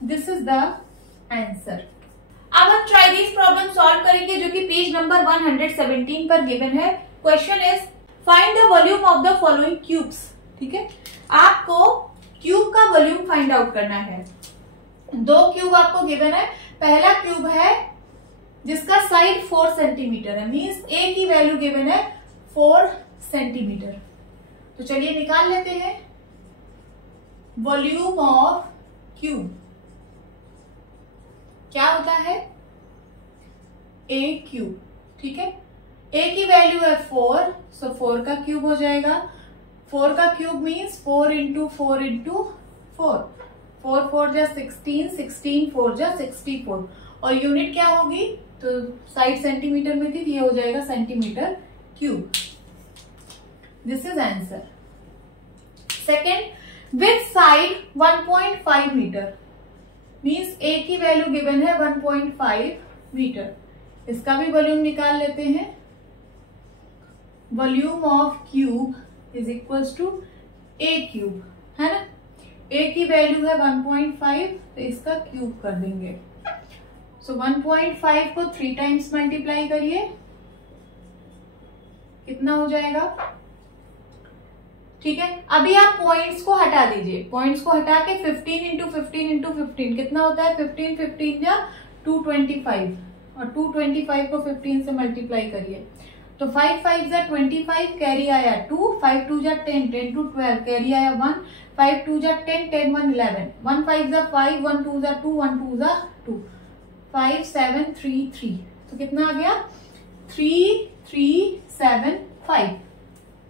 This is the answer. अब हम ट्राई दिस प्रॉब्लम सॉल्व करेंगे जो कि पेज नंबर 117 पर गिवन है। Question is find the volume of the following cubes. ठीक है, आपको क्यूब का वॉल्यूम फाइंड आउट करना है। 2 क्यूब आपको गिवन है। पहला क्यूब है जिसका साइड 4 सेंटीमीटर है, मीन्स ए की वैल्यू गिवन है 4 सेंटीमीटर। तो चलिए निकाल लेते हैं वॉल्यूम ऑफ क्यूब। क्या होता है? ए क्यूब। ठीक है, ए की वैल्यू है 4, सो 4 का क्यूब हो जाएगा। 4 का क्यूब मीन्स 4 इंटू 4 इंटू 4, 4 4 जा 16, 16 4 जा 64। और यूनिट क्या होगी? तो साइड सेंटीमीटर में थी, ये हो जाएगा centimetre cube. This is answer. Second, with side 1.5 metre means A की वैल्यू गिवन है 1.5 मीटर। इसका भी वॉल्यूम निकाल लेते हैं। Volume of cube is equals to A cube, है ना। ए की वैल्यू है 1.5, तो इसका क्यूब कर देंगे। सो 1.5 को 3 टाइम्स मल्टीप्लाई करिए, कितना हो जाएगा? ठीक है, अभी आप पॉइंट्स को हटा दीजिए। पॉइंट्स को हटा के 15 इंटू 15 इंटू 15 कितना होता है? 15 15 जा 225 और 225 को 15 से मल्टीप्लाई करिए तो 5 5 जा 25, कैरी आया 2, 5 2 जा 10, 10 टू 12, कैरी आया 1, 5 2 जा 10, 10 1 11, 1 5 जा 5, 1 2 जा 2, 1 2 जा 2, 5 7 3 3। तो कितना आ गया? 3 3 7 5।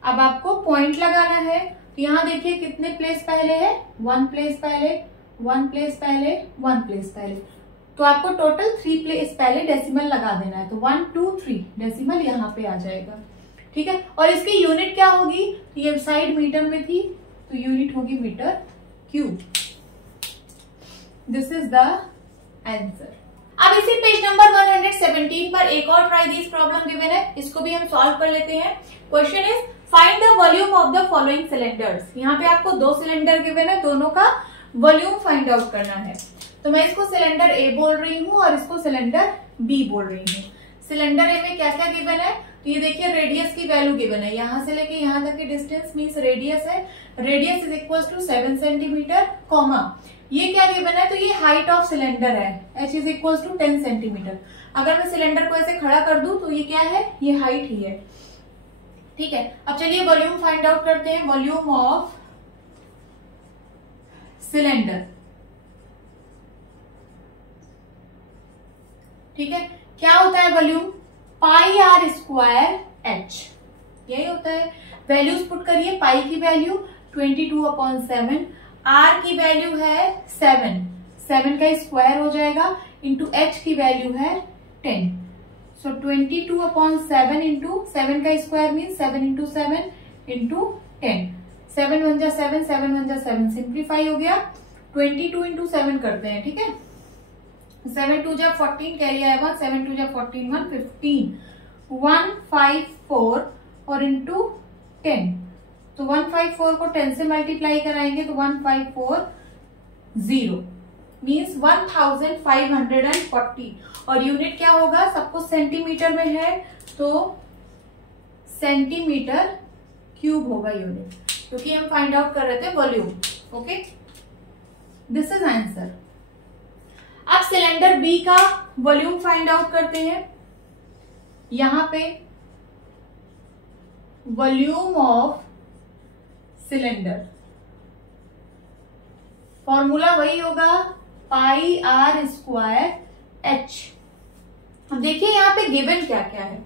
अब आपको पॉइंट लगाना है, तो यहां देखिए कितने प्लेस पहले है? 1 प्लेस पहले, 1 प्लेस पहले, 1 प्लेस पहले। तो आपको टोटल 3 प्लेस पहले डेसिमल लगा देना है। तो 1 2 3 डेसिमल यहाँ पे आ जाएगा। ठीक है, और इसकी यूनिट क्या होगी? तो ये साइड मीटर में थी तो यूनिट होगी metre cube. This is the answer. अब इसी पेज नंबर 117 पर एक और ट्राई दिस प्रॉब्लम गिवन है, इसको भी हम सॉल्व कर लेते हैं। Question is find the volume of the following cylinders. यहाँ पे आपको 2 सिलेंडर गिवन है, दोनों का वॉल्यूम फाइंड आउट करना है। तो मैं इसको सिलेंडर ए बोल रही हूँ और इसको सिलेंडर बी बोल रही हूँ। सिलेंडर ए में क्या क्या गिवन है? तो ये देखिए रेडियस की वैल्यू गिवन है, यहाँ से लेके यहाँ तक की डिस्टेंस मीन्स रेडियस है। Radius is equal to 7 centimetre, comma ये क्या गिवन है? तो ये हाइट ऑफ सिलेंडर है, h is equal to 10 centimetre. अगर मैं सिलेंडर को ऐसे खड़ा कर दूं तो ये क्या है? ये हाइट ही है। ठीक है, अब चलिए वॉल्यूम फाइंड आउट करते हैं। वॉल्यूम ऑफ सिलेंडर, ठीक है, क्या होता है volume? Pi R square H, यही होता है। वैल्यूज पुट करिए, पाई की वैल्यू 22/7, आर की वैल्यू है 7 का स्क्वायर हो जाएगा, इंटू एच की वैल्यू है 10। सो 22/7 इंटू 7 का स्क्वायर मीन 7 इंटू 7 इंटू 10, 7 1 जा 7, 7 1 जा 7, सिंप्लीफाई हो गया। 22 इंटू 7 करते हैं, ठीक है, 7 2 जा 14, कैरी आया 1, 7 2 जा 14, 115, 154 और इंटू 10, तो 154 को 10 से मल्टीप्लाई कराएंगे तो 1540 मीन्स 1540, और यूनिट क्या होगा? सबको सेंटीमीटर में है तो सेंटीमीटर क्यूब होगा यूनिट, क्योंकि हम फाइंड आउट कर रहे थे volume. Okay, this is answer. अब सिलेंडर बी का वॉल्यूम फाइंड आउट करते हैं। यहां पे वॉल्यूम ऑफ सिलेंडर, फॉर्मूला वही होगा पाई आर स्क्वायर एच। अब देखिए यहाँ पे गिवन क्या क्या है,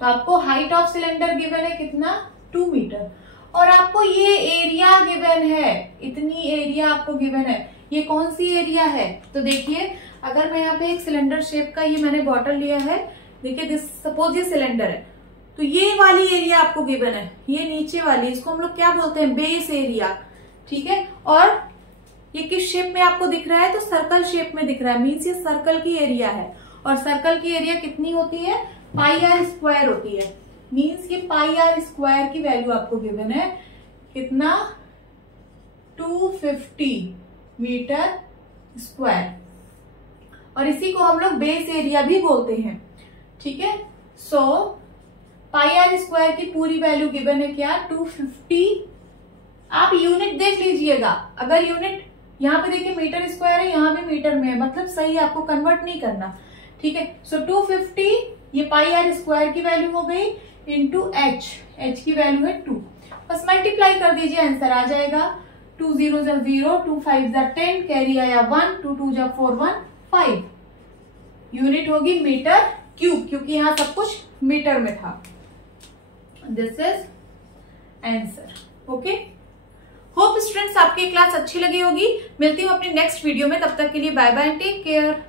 तो आपको हाइट ऑफ सिलेंडर गिवन है कितना? 2 मीटर, और आपको ये एरिया गिवन है, इतनी एरिया आपको गिवन है। ये कौन सी एरिया है? तो देखिए, अगर मैं यहाँ पे एक सिलेंडर शेप का ये मैंने बॉटल लिया है, देखिए दिस सपोज ये सिलेंडर है, तो ये वाली एरिया आपको गिवन है, ये नीचे वाली, इसको हम लोग क्या बोलते हैं? बेस एरिया, ठीक है। और ये किस शेप में आपको दिख रहा है? तो सर्कल शेप में दिख रहा है, मीन्स ये सर्कल की एरिया है, और सर्कल की एरिया कितनी होती है? पाई आर स्क्वायर होती है, मीन्स ये पाई आर स्क्वायर की वैल्यू आपको गिवन है कितना? 250 मीटर स्क्वायर, और इसी को हम लोग बेस एरिया भी बोलते हैं, ठीक है। सो पाई आर स्क्वायर की पूरी वैल्यू गिवन है क्या? 250। आप यूनिट देख लीजिएगा, अगर यूनिट यहाँ पे देखिए मीटर स्क्वायर है, यहाँ पे मीटर में है, मतलब सही, आपको कन्वर्ट नहीं करना, ठीक है। सो 250 ये पाई आर स्क्वायर की वैल्यू हो गई, इंटू एच, एच की वैल्यू है 2, बस मल्टीप्लाई कर दीजिए, आंसर आ जाएगा। 2 0 जा 0, 2 5 जा 10, कैरी आया 1, 2 2 जा 4, 1 5, यूनिट होगी मीटर क्यूब, क्योंकि यहाँ सब कुछ मीटर में था। This is answer. Okay, hope students आपकी क्लास अच्छी लगी होगी। मिलती हूँ अपनी नेक्स्ट वीडियो में, तब तक के लिए बाय बाय, टेक केयर।